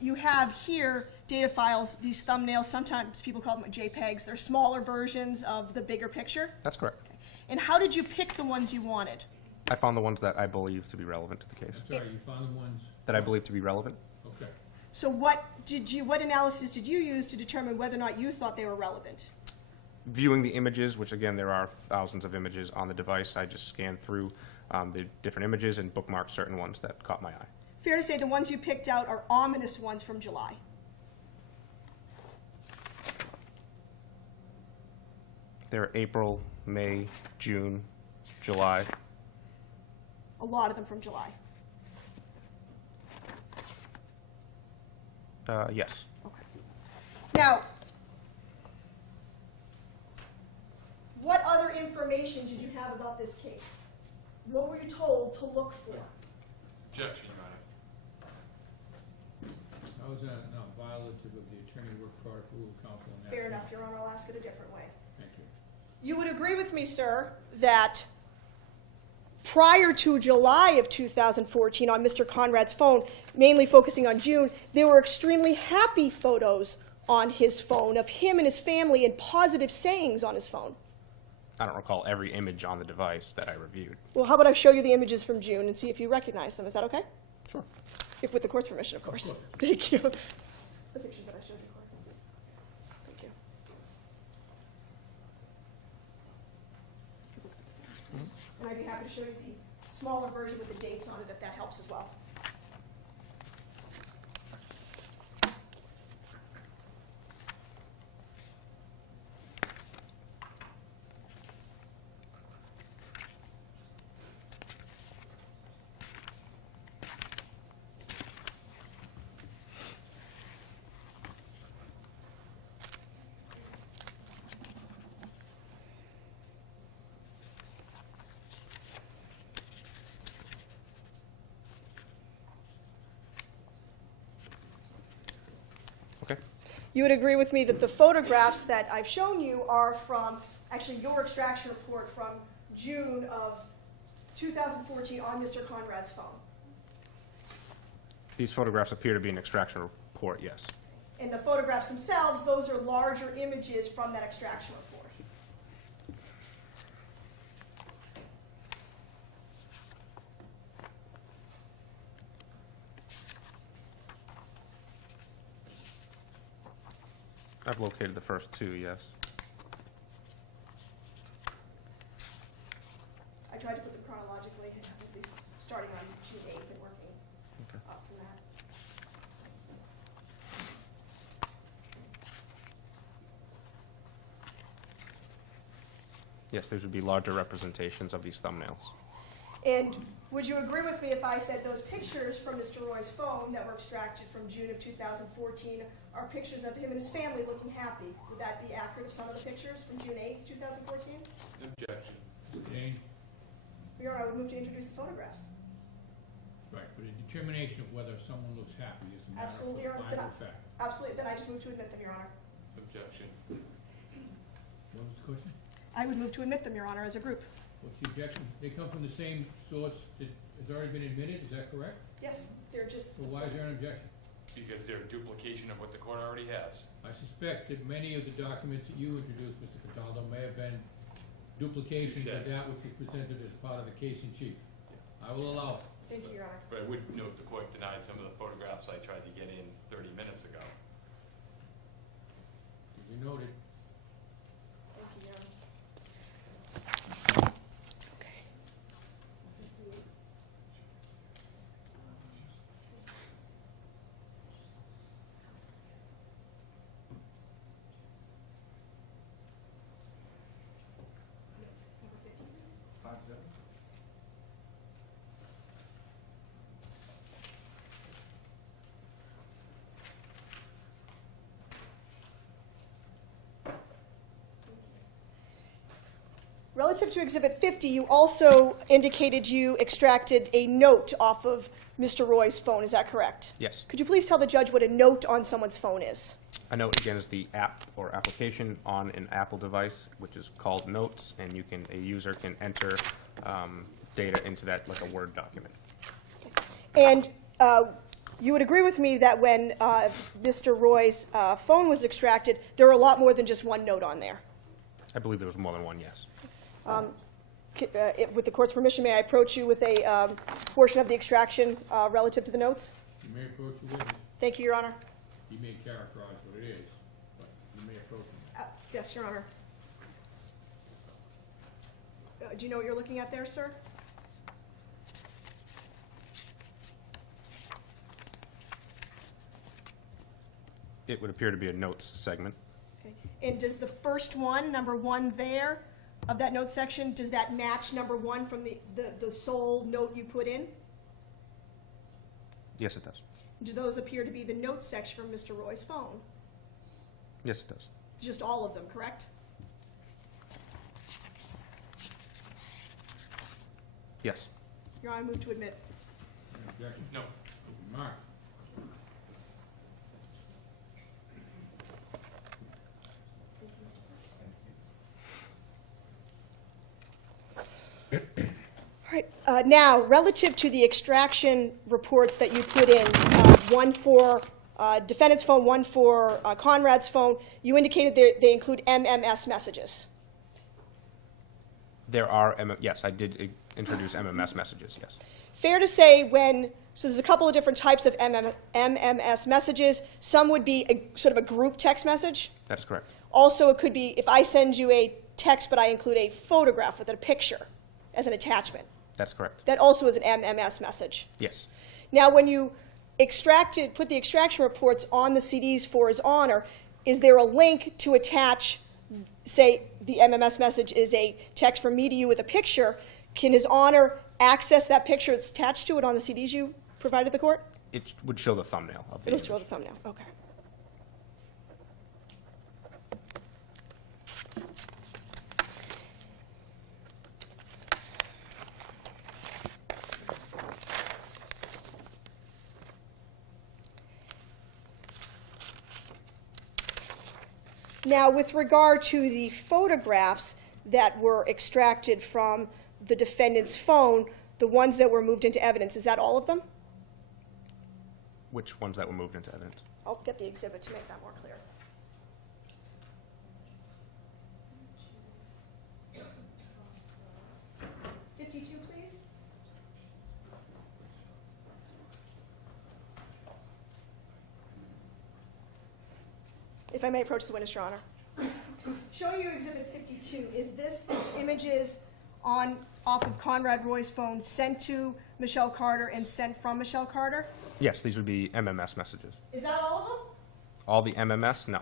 you have here data files, these thumbnails, sometimes people call them JPEGs. They're smaller versions of the bigger picture. That's correct. Okay. And how did you pick the ones you wanted? I found the ones that I believe to be relevant to the case. I'm sorry, you found the ones? That I believe to be relevant? Okay. So what analysis did you use to determine whether or not you thought they were relevant? Viewing the images, which again, there are thousands of images on the device, I just scanned through the different images and bookmarked certain ones that caught my eye. Fair to say the ones you picked out are ominous ones from July. They're April, May, June, July. A lot of them from July. Yes. Okay. Now, what other information did you have about this case? What were you told to look for? Objection, Your Honor. How is that not violative of the attorney work product rule of counsel? and Fair ethics? enough, Your Honor, I'll ask it a different way. Thank you. You would agree with me, sir, that prior to July of 2014 on Mr. Conrad's phone, mainly focusing on June, there were extremely happy photos on his phone of him and his family and positive sayings on his phone. I don't recall every image on the device that I reviewed. Well, how about I show you the images from June and see if you recognize them? Is that okay? Sure. If with the court's permission, of course. Thank you. The pictures that I showed you, Court. Thank you. And I'd be happy to show you the smaller version with the dates on it if that helps as well. Okay. You would agree with me that the photographs that I've shown you are from, actually, your extraction report from June of 2014 on Mr. Conrad's phone. These photographs appear to be an extraction report, yes. And the photographs themselves, those are larger images from that extraction report. I've located the first two, yes. I tried to put them chronologically, at least starting on June 8th and working up from that. Yes, these would be larger representations of these thumbnails. And would you agree with me if I said those pictures from Mr. Roy's phone that were extracted from June of 2014 are pictures of him and his family looking happy? Would that be accurate of some of the pictures from June 8th, 2014? Objection. Sustained. Your Honor, I would move to introduce the photographs. Right, but a determination of whether someone looks happy is a matter for Absolutely, Your Honor. final fact. Absolutely, then I just move to admit them, Your Honor. Objection. What was the question? I would move to admit them, Your Honor, as a group. What's the objection? They come from the same source that has already been admitted, is that correct? Yes, they're just, So why is there an objection? Because they're a duplication of what the court already has. I suspect that many of the documents that you introduced, Mr. Cataldo, may have been duplications of that which was presented as part of the case in chief. I will allow it. thank you, Your Honor. But I would note the court denied some of the photographs I tried to get in 30 minutes ago. Duly noted. Thank you, Your Honor. Okay. Relative to Exhibit 50, you also indicated you extracted a note off of Mr. Roy's phone. Is that correct? Yes. Could you please tell the judge what a note on someone's phone is? A note, again, is the app or application on an Apple device, which is called Notes, and a user can enter data into that like a Word document. And you would agree with me that when Mr. Roy's phone was extracted, there were a lot more than just one note on there. I believe there was more than one, yes. With the court's permission, may I approach you with a portion of the extraction relative to the notes? You may approach the witness. Thank you, Your Honor. He may characterize what it is, but you may approach him. Yes, Your Honor. Do you know what you're looking at there, sir? It would appear to be a Notes segment. Okay. And does the first one, number 1 there, of that note section, does that match number 1 from the sole note you put in? Yes, it does. Do those appear to be the notes section from Mr. Roy's phone? Yes, it does. Just all of them, correct? Yes. Your Honor, I move to admit. Any objection? No. Mark. All right, now, relative to the extraction reports that you put in, one for defendant's phone, one for Conrad's phone, you indicated they include MMS messages. There are, yes, I did introduce MMS messages, yes. Fair to say so there's a couple of different types of MMS messages. Some would be sort of a group text message. That is correct. Also, it could be if I send you a text, but I include a photograph with a picture as an attachment. That's correct. That also is an MMS message. Yes. Now, when you put the extraction reports on the CDs for His Honor, is there a link to attach, say the MMS message is a text from me to you with a picture, can His Honor access that picture that's attached to it on the CDs you provided the court? It would show the thumbnail of the It'll image. show the thumbnail, okay. Now, with regard to the photographs that were extracted from the defendant's phone, the ones that were moved into evidence, is that all of them? Which ones that were moved into evidence? I'll get the exhibit to make that more clear. '52, please. If I may approach the witness, Your Honor. Showing you Exhibit 52, is this images off of Conrad Roy's phone sent to Michelle Carter and sent from Michelle Carter? Yes, these would be MMS messages. Is that all of them? All the MMS? No.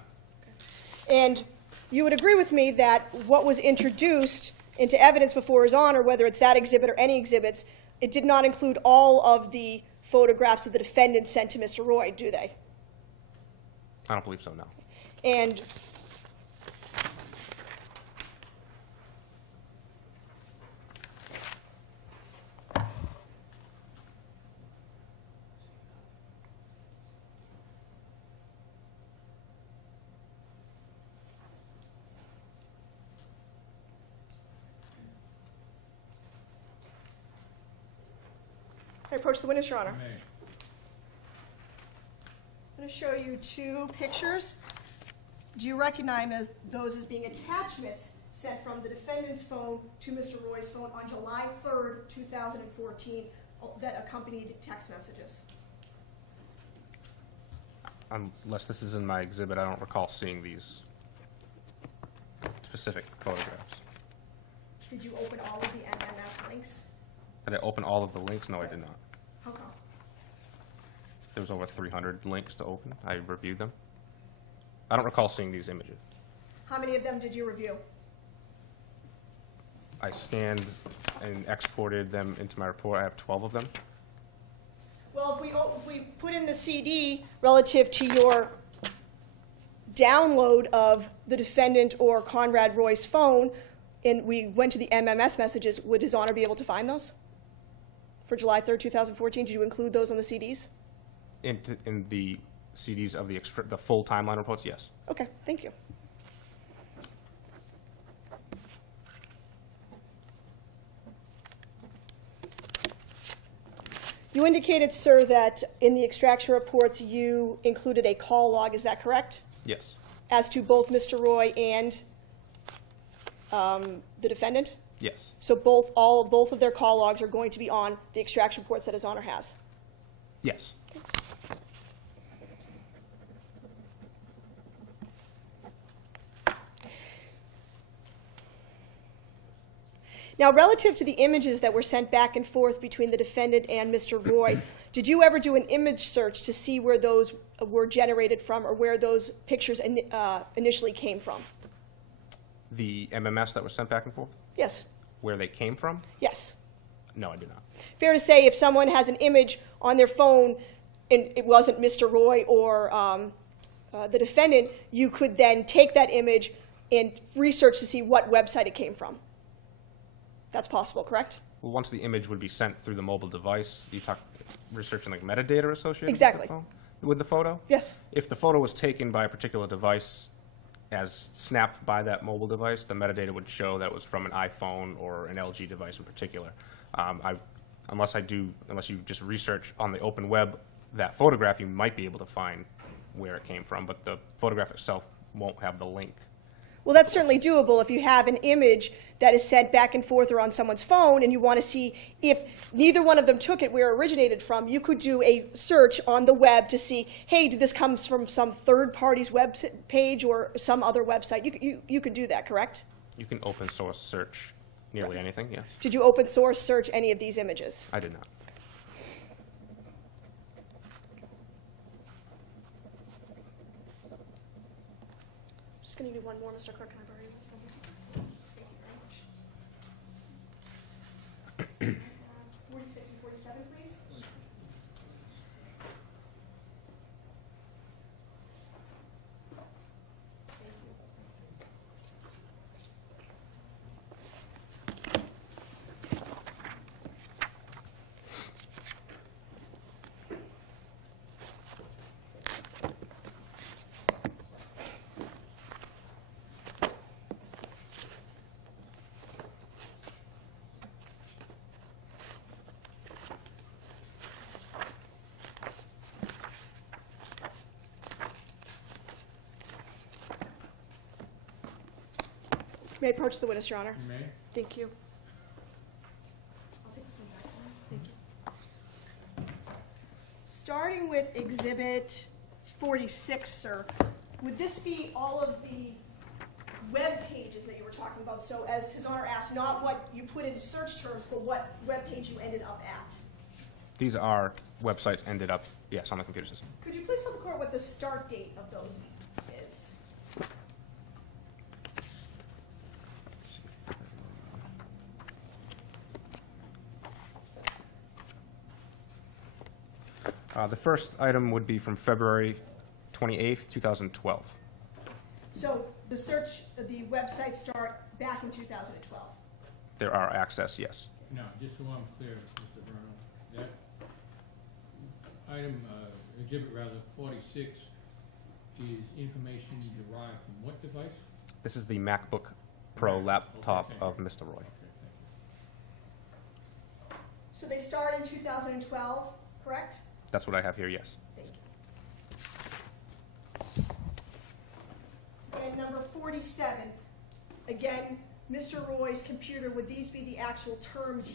And you would agree with me that what was introduced into evidence before His Honor, whether it's that exhibit or any exhibits, it did not include all of the photographs that the defendant sent to Mr. Roy, do they? I don't believe so, no. And I approach the witness, Your Honor. May. I'm going to show you two pictures. Do you recognize those as being attachments sent from the defendant's phone to Mr. Roy's phone on July 3rd, 2014, that accompanied text messages? Unless this is in my exhibit, I don't recall seeing these specific photographs. Did you open all of the MMS links? Did I open all of the links? No, I did not. How come? There was over 300 links to open. I reviewed them. I don't recall seeing these images. How many of them did you review? I scanned and exported them into my report. I have 12 of them. Well, if we put in the CD relative to your download of the defendant or Conrad Roy's phone, and we went to the MMS messages, would His Honor be able to find those? For July 3rd, 2014, did you include those on the CDs? In the CDs of the full timeline reports, yes. Okay, thank you. You indicated, sir, that in the extraction reports you included a call log, is that correct? Yes. As to both Mr. Roy and the defendant? Yes. So both of their call logs are going to be on the extraction reports that His Honor has? Yes. Now, relative to the images that were sent back and forth between the defendant and Mr. Roy, did you ever do an image search to see where those were generated from or where those pictures initially came from? The MMS that was sent back and forth? Yes. Where they came from? Yes. No, I do not. Fair to say if someone has an image on their phone and it wasn't Mr. Roy or the defendant, you could then take that image and research to see what website it came from. That's possible, correct? Well, once the image would be sent through the mobile device, you talk researching like metadata associated Exactly. with the phone? With the photo? Yes. If the photo was taken by a particular device as snapped by that mobile device, the metadata would show that it was from an iPhone or an LG device in particular. Unless you just research on the open web that photograph, you might be able to find where it came from, but the photograph itself won't have the link. Well, that's certainly doable if you have an image that is sent back and forth or on someone's phone and you want to see if neither one of them took it where it originated from. You could do a search on the web to see, hey, did this come from some third party's web page or some other website? You can do that, correct? You can open source search nearly anything, yes. Did you open source search any of these images? I did not. Just going to do one more, Mr. Clerk. Can I borrow this one? Thank you very much. 46 and 47, please. Thank you. May I approach the witness, Your Honor? You may. Thank you. I'll take this one back. Thank you. Starting with Exhibit 46, sir, would this be all of the web pages that you were talking about? So as His Honor asked, not what you put into search terms, but what web page you ended up at. These are websites ended up, yes, on the computer system. Could you please tell the court what the start date of those is? The first item would be from February 28th, 2012. So the websites start back in 2012. There are access, yes. Now, just so I'm clear, Mr. Verno, that item, exhibit rather, 46 is information derived from what device? This is the MacBook Pro laptop Okay, of thank Mr. Roy. Okay, thank you. So they start in 2012, correct? That's what I have here, yes. Thank you. And number 47, again, Mr. Roy's computer, would these be the actual terms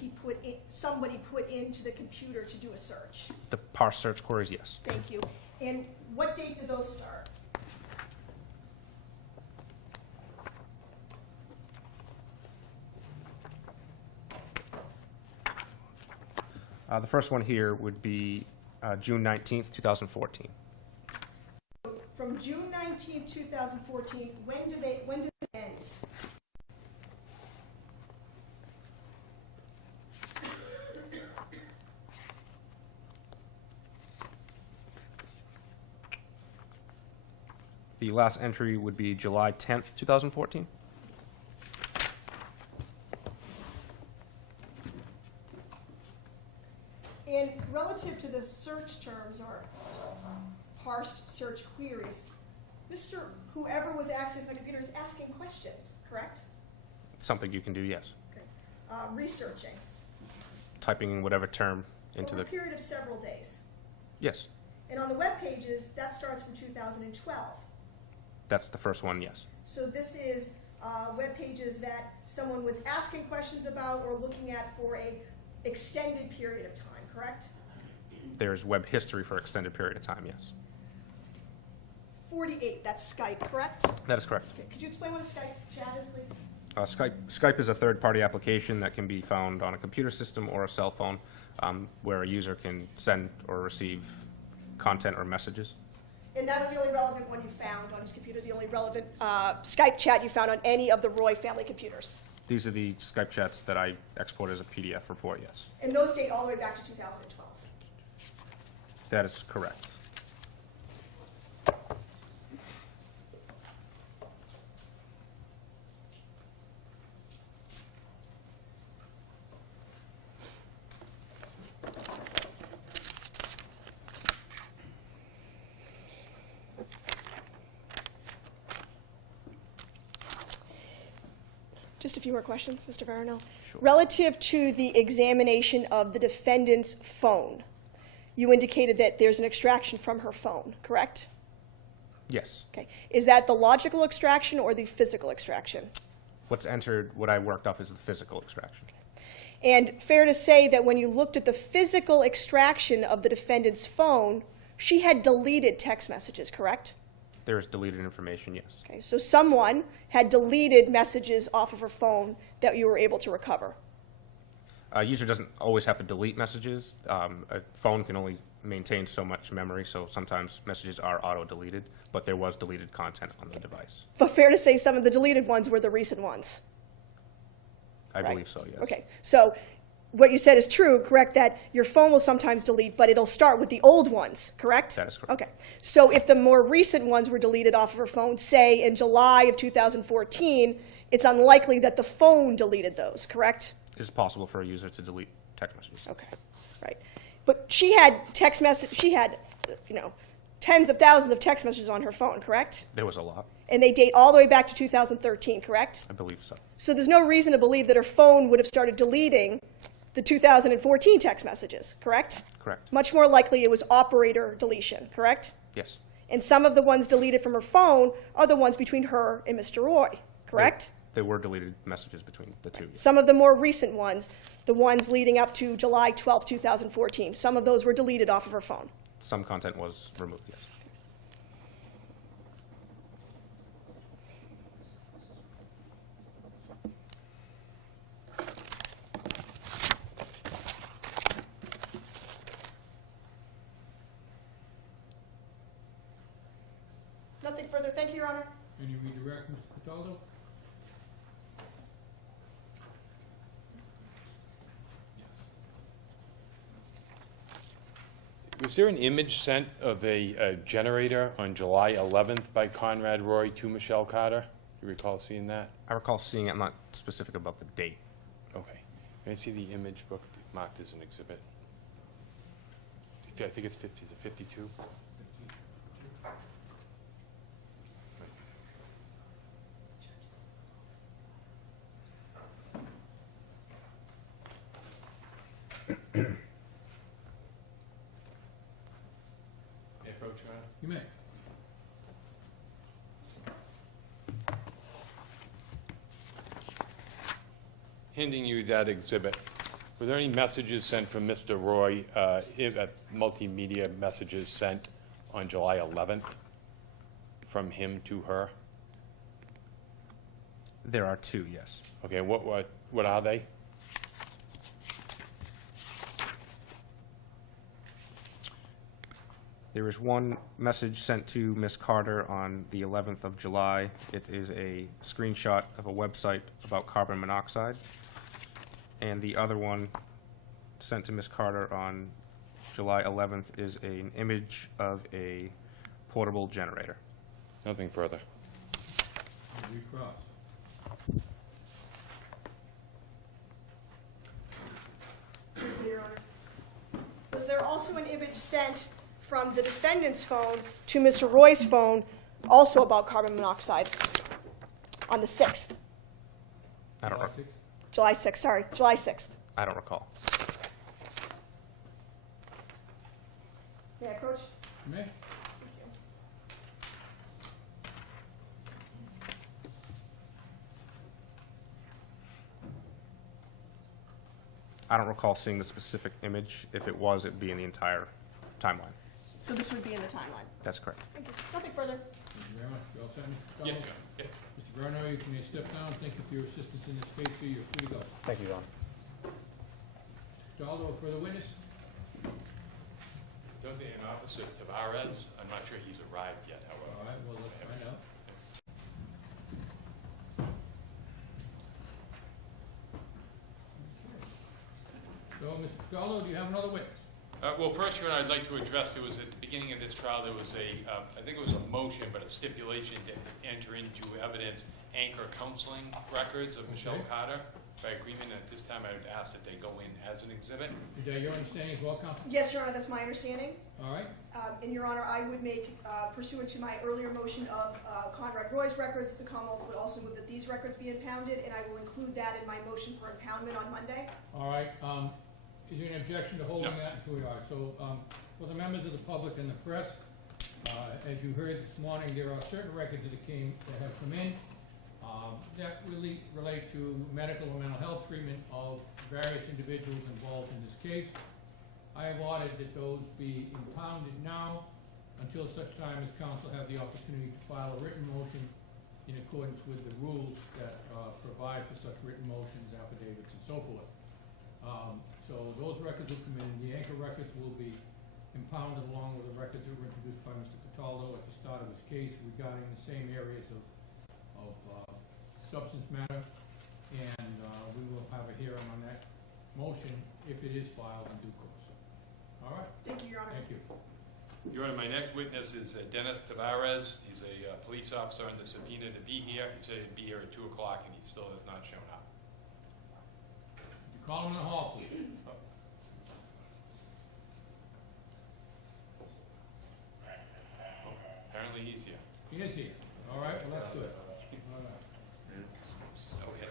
somebody put into the computer to do a search? The parse search queries, yes. Thank you. And what date do those start? The first one here would be June 19th, 2014. From June 19th, 2014, when do they end? The last entry would be July 10th, 2014. And relative to the search terms or parsed search queries, whoever was accessing the computer is asking questions, correct? Something you can do, yes. Okay. Researching Typing in whatever term into over the... a period of several days. Yes, And on the web pages, that starts from 2012. that's the first one, yes. So this is web pages that someone was asking questions about or looking at for a extended period of time, correct? There's web history for extended period of time, yes. 48, that's Skype, correct? That is correct. Okay. Could you explain what a Skype chat is, please? Skype is a third-party application that can be found on a computer system or a cell phone, where a user can send or receive content or messages. And that was the only relevant one you found on his computer, the only relevant Skype chat you found on any of the Roy family computers? These are the Skype chats that I export as a PDF report, yes. And those date all the way back to 2012? That is correct. Just a few more questions, Mr. Varano. Sure. Relative to the examination of the defendant's phone, you indicated that there's an extraction from her phone, correct? Yes. Okay. Is that the logical extraction or the physical extraction? What's entered, what I worked off is the physical extraction. And fair to say that when you looked at the physical extraction of the defendant's phone, she had deleted text messages, correct? There is deleted information, yes. Okay, so someone had deleted messages off of her phone that you were able to recover. A user doesn't always have to delete messages. A phone can only maintain so much memory, so sometimes messages are auto-deleted, but there was deleted content on the device. But fair to say some of the deleted ones were the recent ones. I Right. believe so, yes. Okay, so what you said is true, correct, that your phone will sometimes delete, but it'll start with the old ones, correct? That is correct. Okay, so if the more recent ones were deleted off of her phone, say in July of 2014, it's unlikely that the phone deleted those, correct? It is possible for a user to delete text messages. Okay, right. But she had tens of thousands of text messages on her phone, correct? There was a lot. And they date all the way back to 2013, correct? I believe so. So there's no reason to believe that her phone would have started deleting the 2014 text messages, correct? Correct. Much more likely it was operator deletion, correct? Yes. And some of the ones deleted from her phone are the ones between her and Mr. Roy, correct? There were deleted messages between the two. Some of the more recent ones, the ones leading up to July 12, 2014, some of those were deleted off of her phone. Some content was removed, yes. Nothing further. Thank you, Your Honor. Any redirect, Mr. Cataldo? Was there an image sent of a generator on July 11th by Conrad Roy to Michelle Carter? Do you recall seeing that? I recall seeing it. I'm not specific about the date. Okay. May I see the image book marked as an exhibit? I think it's 50, is it 52? May I approach, Your Honor? You may. Handing you that exhibit, were there any messages sent from Mr. Roy, multimedia messages sent on July 11th from him to her? There are two, yes. Okay, what are they? There is one message sent to Ms. Carter on the 11th of July. It is a screenshot of a website about carbon monoxide. And the other one sent to Ms. Carter on July 11th is an image of a portable generator. Nothing further. Recross. Excuse me, Your Honor. Was there also an image sent from the defendant's phone to Mr. Roy's phone, also about carbon monoxide, on the 6th? I don't, July 6th, sorry, July 6th. I don't recall. May I approach? You may. I don't recall seeing the specific image. If it was, it'd be in the entire timeline. So this would be in the timeline. That's correct. Thank you. Nothing further. Thank you very much. You all set, Mr. Cataldo? Yes, Your Honor. Yes. Mr. Verno, you may step down. Thank you for your assistance in this case, sir. You're free to go. Thank you, Your Honor. Cataldo, further witness? Don't they, an officer Tavares? I'm not sure he's arrived yet, All however. right, well, let's find out. So, Mr. Cataldo, do you have another witness? Well, first, Your Honor, I'd like to address, there was, at the beginning of this trial, there was I think it was a motion, but a stipulation to enter into evidence anchor counseling records of Michelle Okay. Carter. By agreement, at this time, I would ask that they go in as an exhibit. Is that your understanding as well, counsel? Yes, Your Honor, that's my understanding. All right, And Your Honor, I would make, pursuant to my earlier motion of Conrad Roy's records, the Commonwealth would also move that these records be impounded, and I will include that in my motion for impoundment on Monday. all right. Is there an objection to holding No. that until we are? So, for the members of the public and the press, As you heard this morning, there are certain records that have come in that really relate to medical or mental health treatment of various individuals involved in this case. I have ordered that those be impounded now until such time as council have the opportunity to file a written motion in accordance with the rules that provide for such written motions, affidavits, and so forth. So those records will come in. The anchor records will be impounded along with the records that were introduced by Mr. Cataldo at the start of his case regarding the same areas of substance matter, and we will have a hearing on that motion if it is filed in due course. All right? Thank you, Your Honor. Thank you. Your Honor, my next witness is Dennis Tavares. He's a police officer under subpoena to be here. He said he'd be here at 2 o'clock, and he still has not shown up. Would you call him in the hall, please? Apparently he's here. He is here. All right, well, that's good. All right. Okay.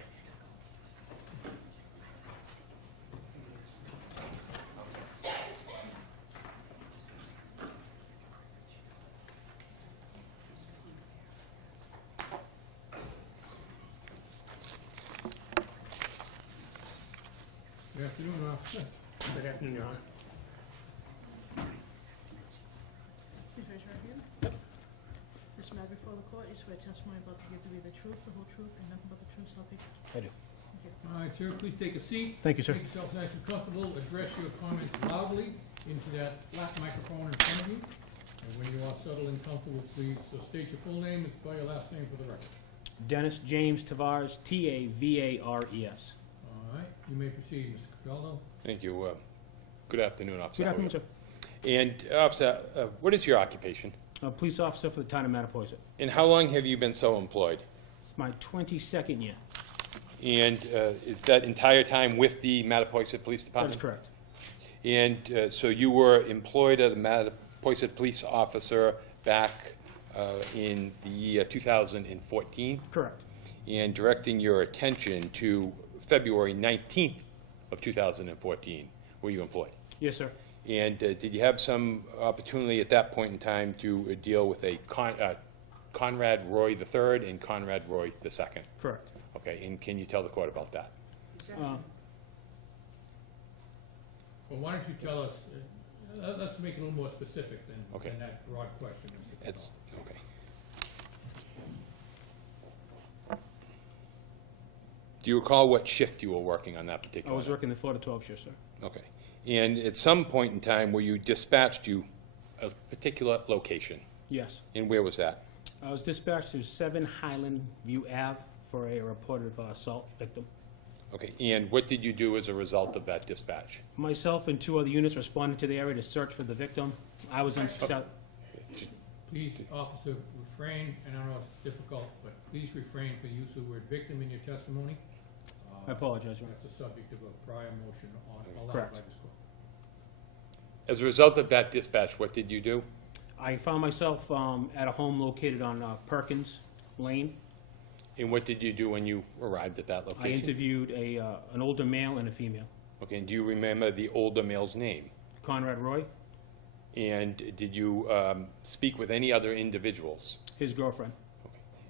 Good afternoon, officer. Good afternoon, Your Honor. Please raise your right hand. This matter before the court, you swear testimony about to give to be the truth, the whole truth, and nothing but the truth, so help you God. I do. Thank you. All right, sir, please take a seat. Thank you, sir. Make yourself nice and comfortable. Address your comments loudly into that flat microphone in front of you. And when you are settled and comfortable, please state your full name and spell your last name for the record. Dennis James Tavares, Tavares. All right, you may proceed, Mr. Cataldo. Thank you. Good afternoon, Officer. Good afternoon, sir. And, Officer, what is your occupation? A police officer for the town of Mattapoisett. And how long have you been so employed? It's my 22nd year. And is that entire time with the Mattapoisett Police That Department? is correct. And so you were employed as a Mattapoisett police officer back in the year 2014? Correct. And directing your attention to February 19th of 2014, were you employed? Yes, sir. And did you have some opportunity at that point in time to deal with a Conrad Roy III and Conrad Roy II? Correct. Okay, and can you tell the court about that? Objection. Well, why don't you tell us, let's make it a little more specific Okay. than that broad question, Mr. Cataldo. It's, okay. Do you recall what shift you were working on that I particular? was working the 4 to 12 shift, sir. Okay. And at some point in time, were you dispatched to a particular location? Yes. And where was that? I was dispatched to 7 Highland View Ave for a report of assault victim. Okay, and what did you do as a result of that dispatch? Myself and 2 other units responded to the area to search for the victim. I was unsuccessful. Please, officer, refrain, and I know it's difficult, but please refrain for the use of the word victim in your testimony. I apologize, Your Honor. That's the subject of a prior motion allowed Correct. by this court. As a result of that dispatch, what did you do? I found myself at a home located on Perkins Lane. And what did you do when you arrived at that I location? interviewed an older male and a female. Okay, and do you remember the older male's name? Conrad Roy, And did you speak with any other individuals? his girlfriend.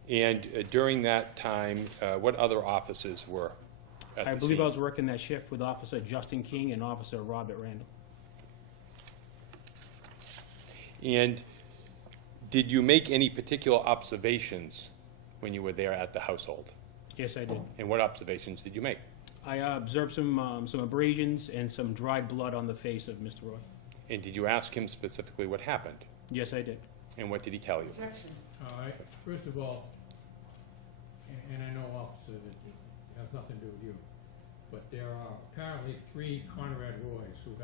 And during that time, what other officers were at I the believe scene? I was working that shift with Officer Justin King and Officer Robert Randall. And did you make any particular observations when you were there at the household? Yes, I did. And what observations did you make? I observed some abrasions and some dried blood on the face of Mr. Roy. And did you ask him specifically what happened? Yes, I did. And what did he tell you? Objection. All right, first of all, and I know, officer, that it has nothing to do with you, but there are apparently 3 Conrad Roys whose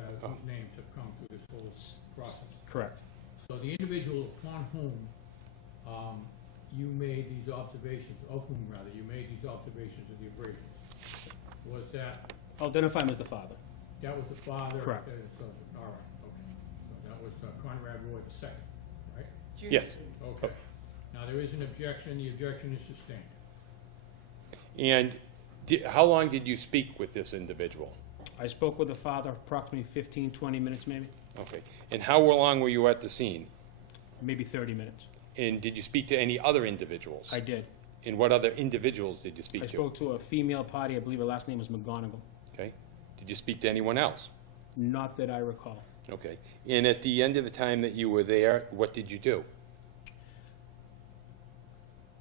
names have come through this whole process. Correct. So the individual upon whom you made these observations, of whom rather, you made these observations of the abrasions, was that, I'll identify him as the father. that was the father? Correct. So, all right, okay. So that was Conrad Roy II, right? Junior Yes. student. Okay. Now, there is an objection. The objection is sustained. And how long did you speak with this individual? I spoke with the father approximately 15, 20 minutes maybe. Okay. And how long were you at the scene? maybe 30 minutes. And did you speak to any other individuals? I did. And what other individuals did you speak I to? spoke to a female party, I believe her last name was McGonigal. Okay. Did you speak to anyone else? Not that I recall. Okay. And at the end of the time that you were there, what did you do?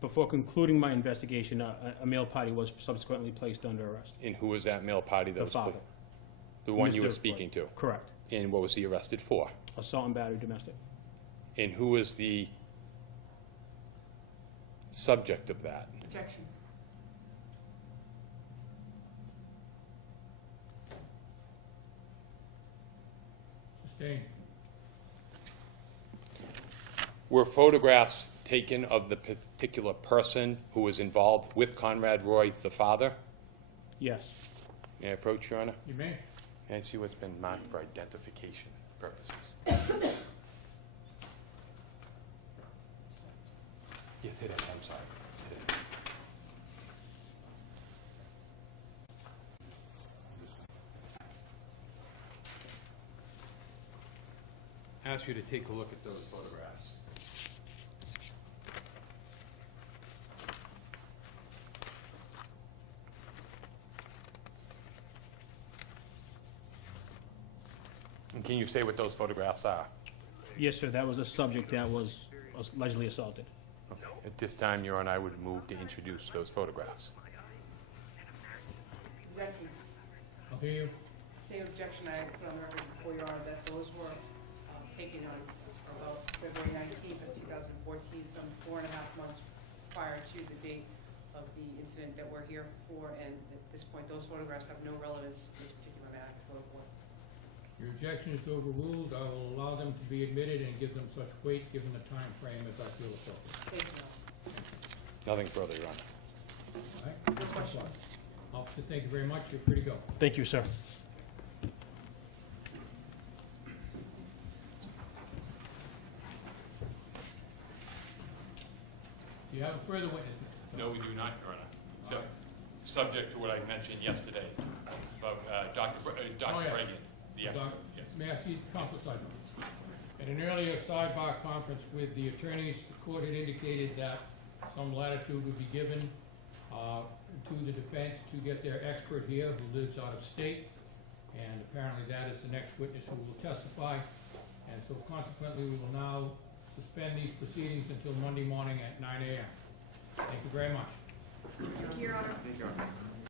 Before concluding my investigation, a male party was subsequently placed under arrest. And who was that male party that The was? father. The one you were Mr. speaking to? Correct. And what was he arrested for? Assault and battery domestic. And who was the subject of that? Objection. Sustained. Were photographs taken of the particular person who was involved with Conrad Roy, the father? Yes. May I approach, Your Honor? You may. May I see what's been marked for identification purposes? Yeah, today, I'm sorry. Today. Ask you to take a look at those photographs. And can you say what those photographs are? Yes, sir, that was a subject that was allegedly assaulted. At this time, Your Honor, I would move to introduce those photographs. Objection. I'll hear you. Same objection I put on the record before Your Honor, that those were taken on about February 19th of 2014, some 4.5 months prior to the date of the incident that we're here for, and at this point, those photographs have no relevance to this particular matter before the court. Your objection is overruled. I will allow them to be admitted and give them such weight given the time frame as I feel appropriate. Thank you, Your Honor. Nothing further, Your Honor. All right? No questions. Officer, thank you very much. You're free to go. Thank you, sir. Do you have a further witness? No, we do not, Your Honor. So, subject to what I mentioned yesterday about Dr. Oh, yeah. Reagan, the expert. Yes. May I see conference sidebar? At an earlier sidebar conference with the attorneys, the court had indicated that some latitude would be given to the defense to get their expert here who lives out of state. And apparently that is the next witness who will testify. And so consequently, we will now suspend these proceedings until Monday morning at 9 a.m. Thank you very much. Thank you, Your Honor. Thank you, Your Honor.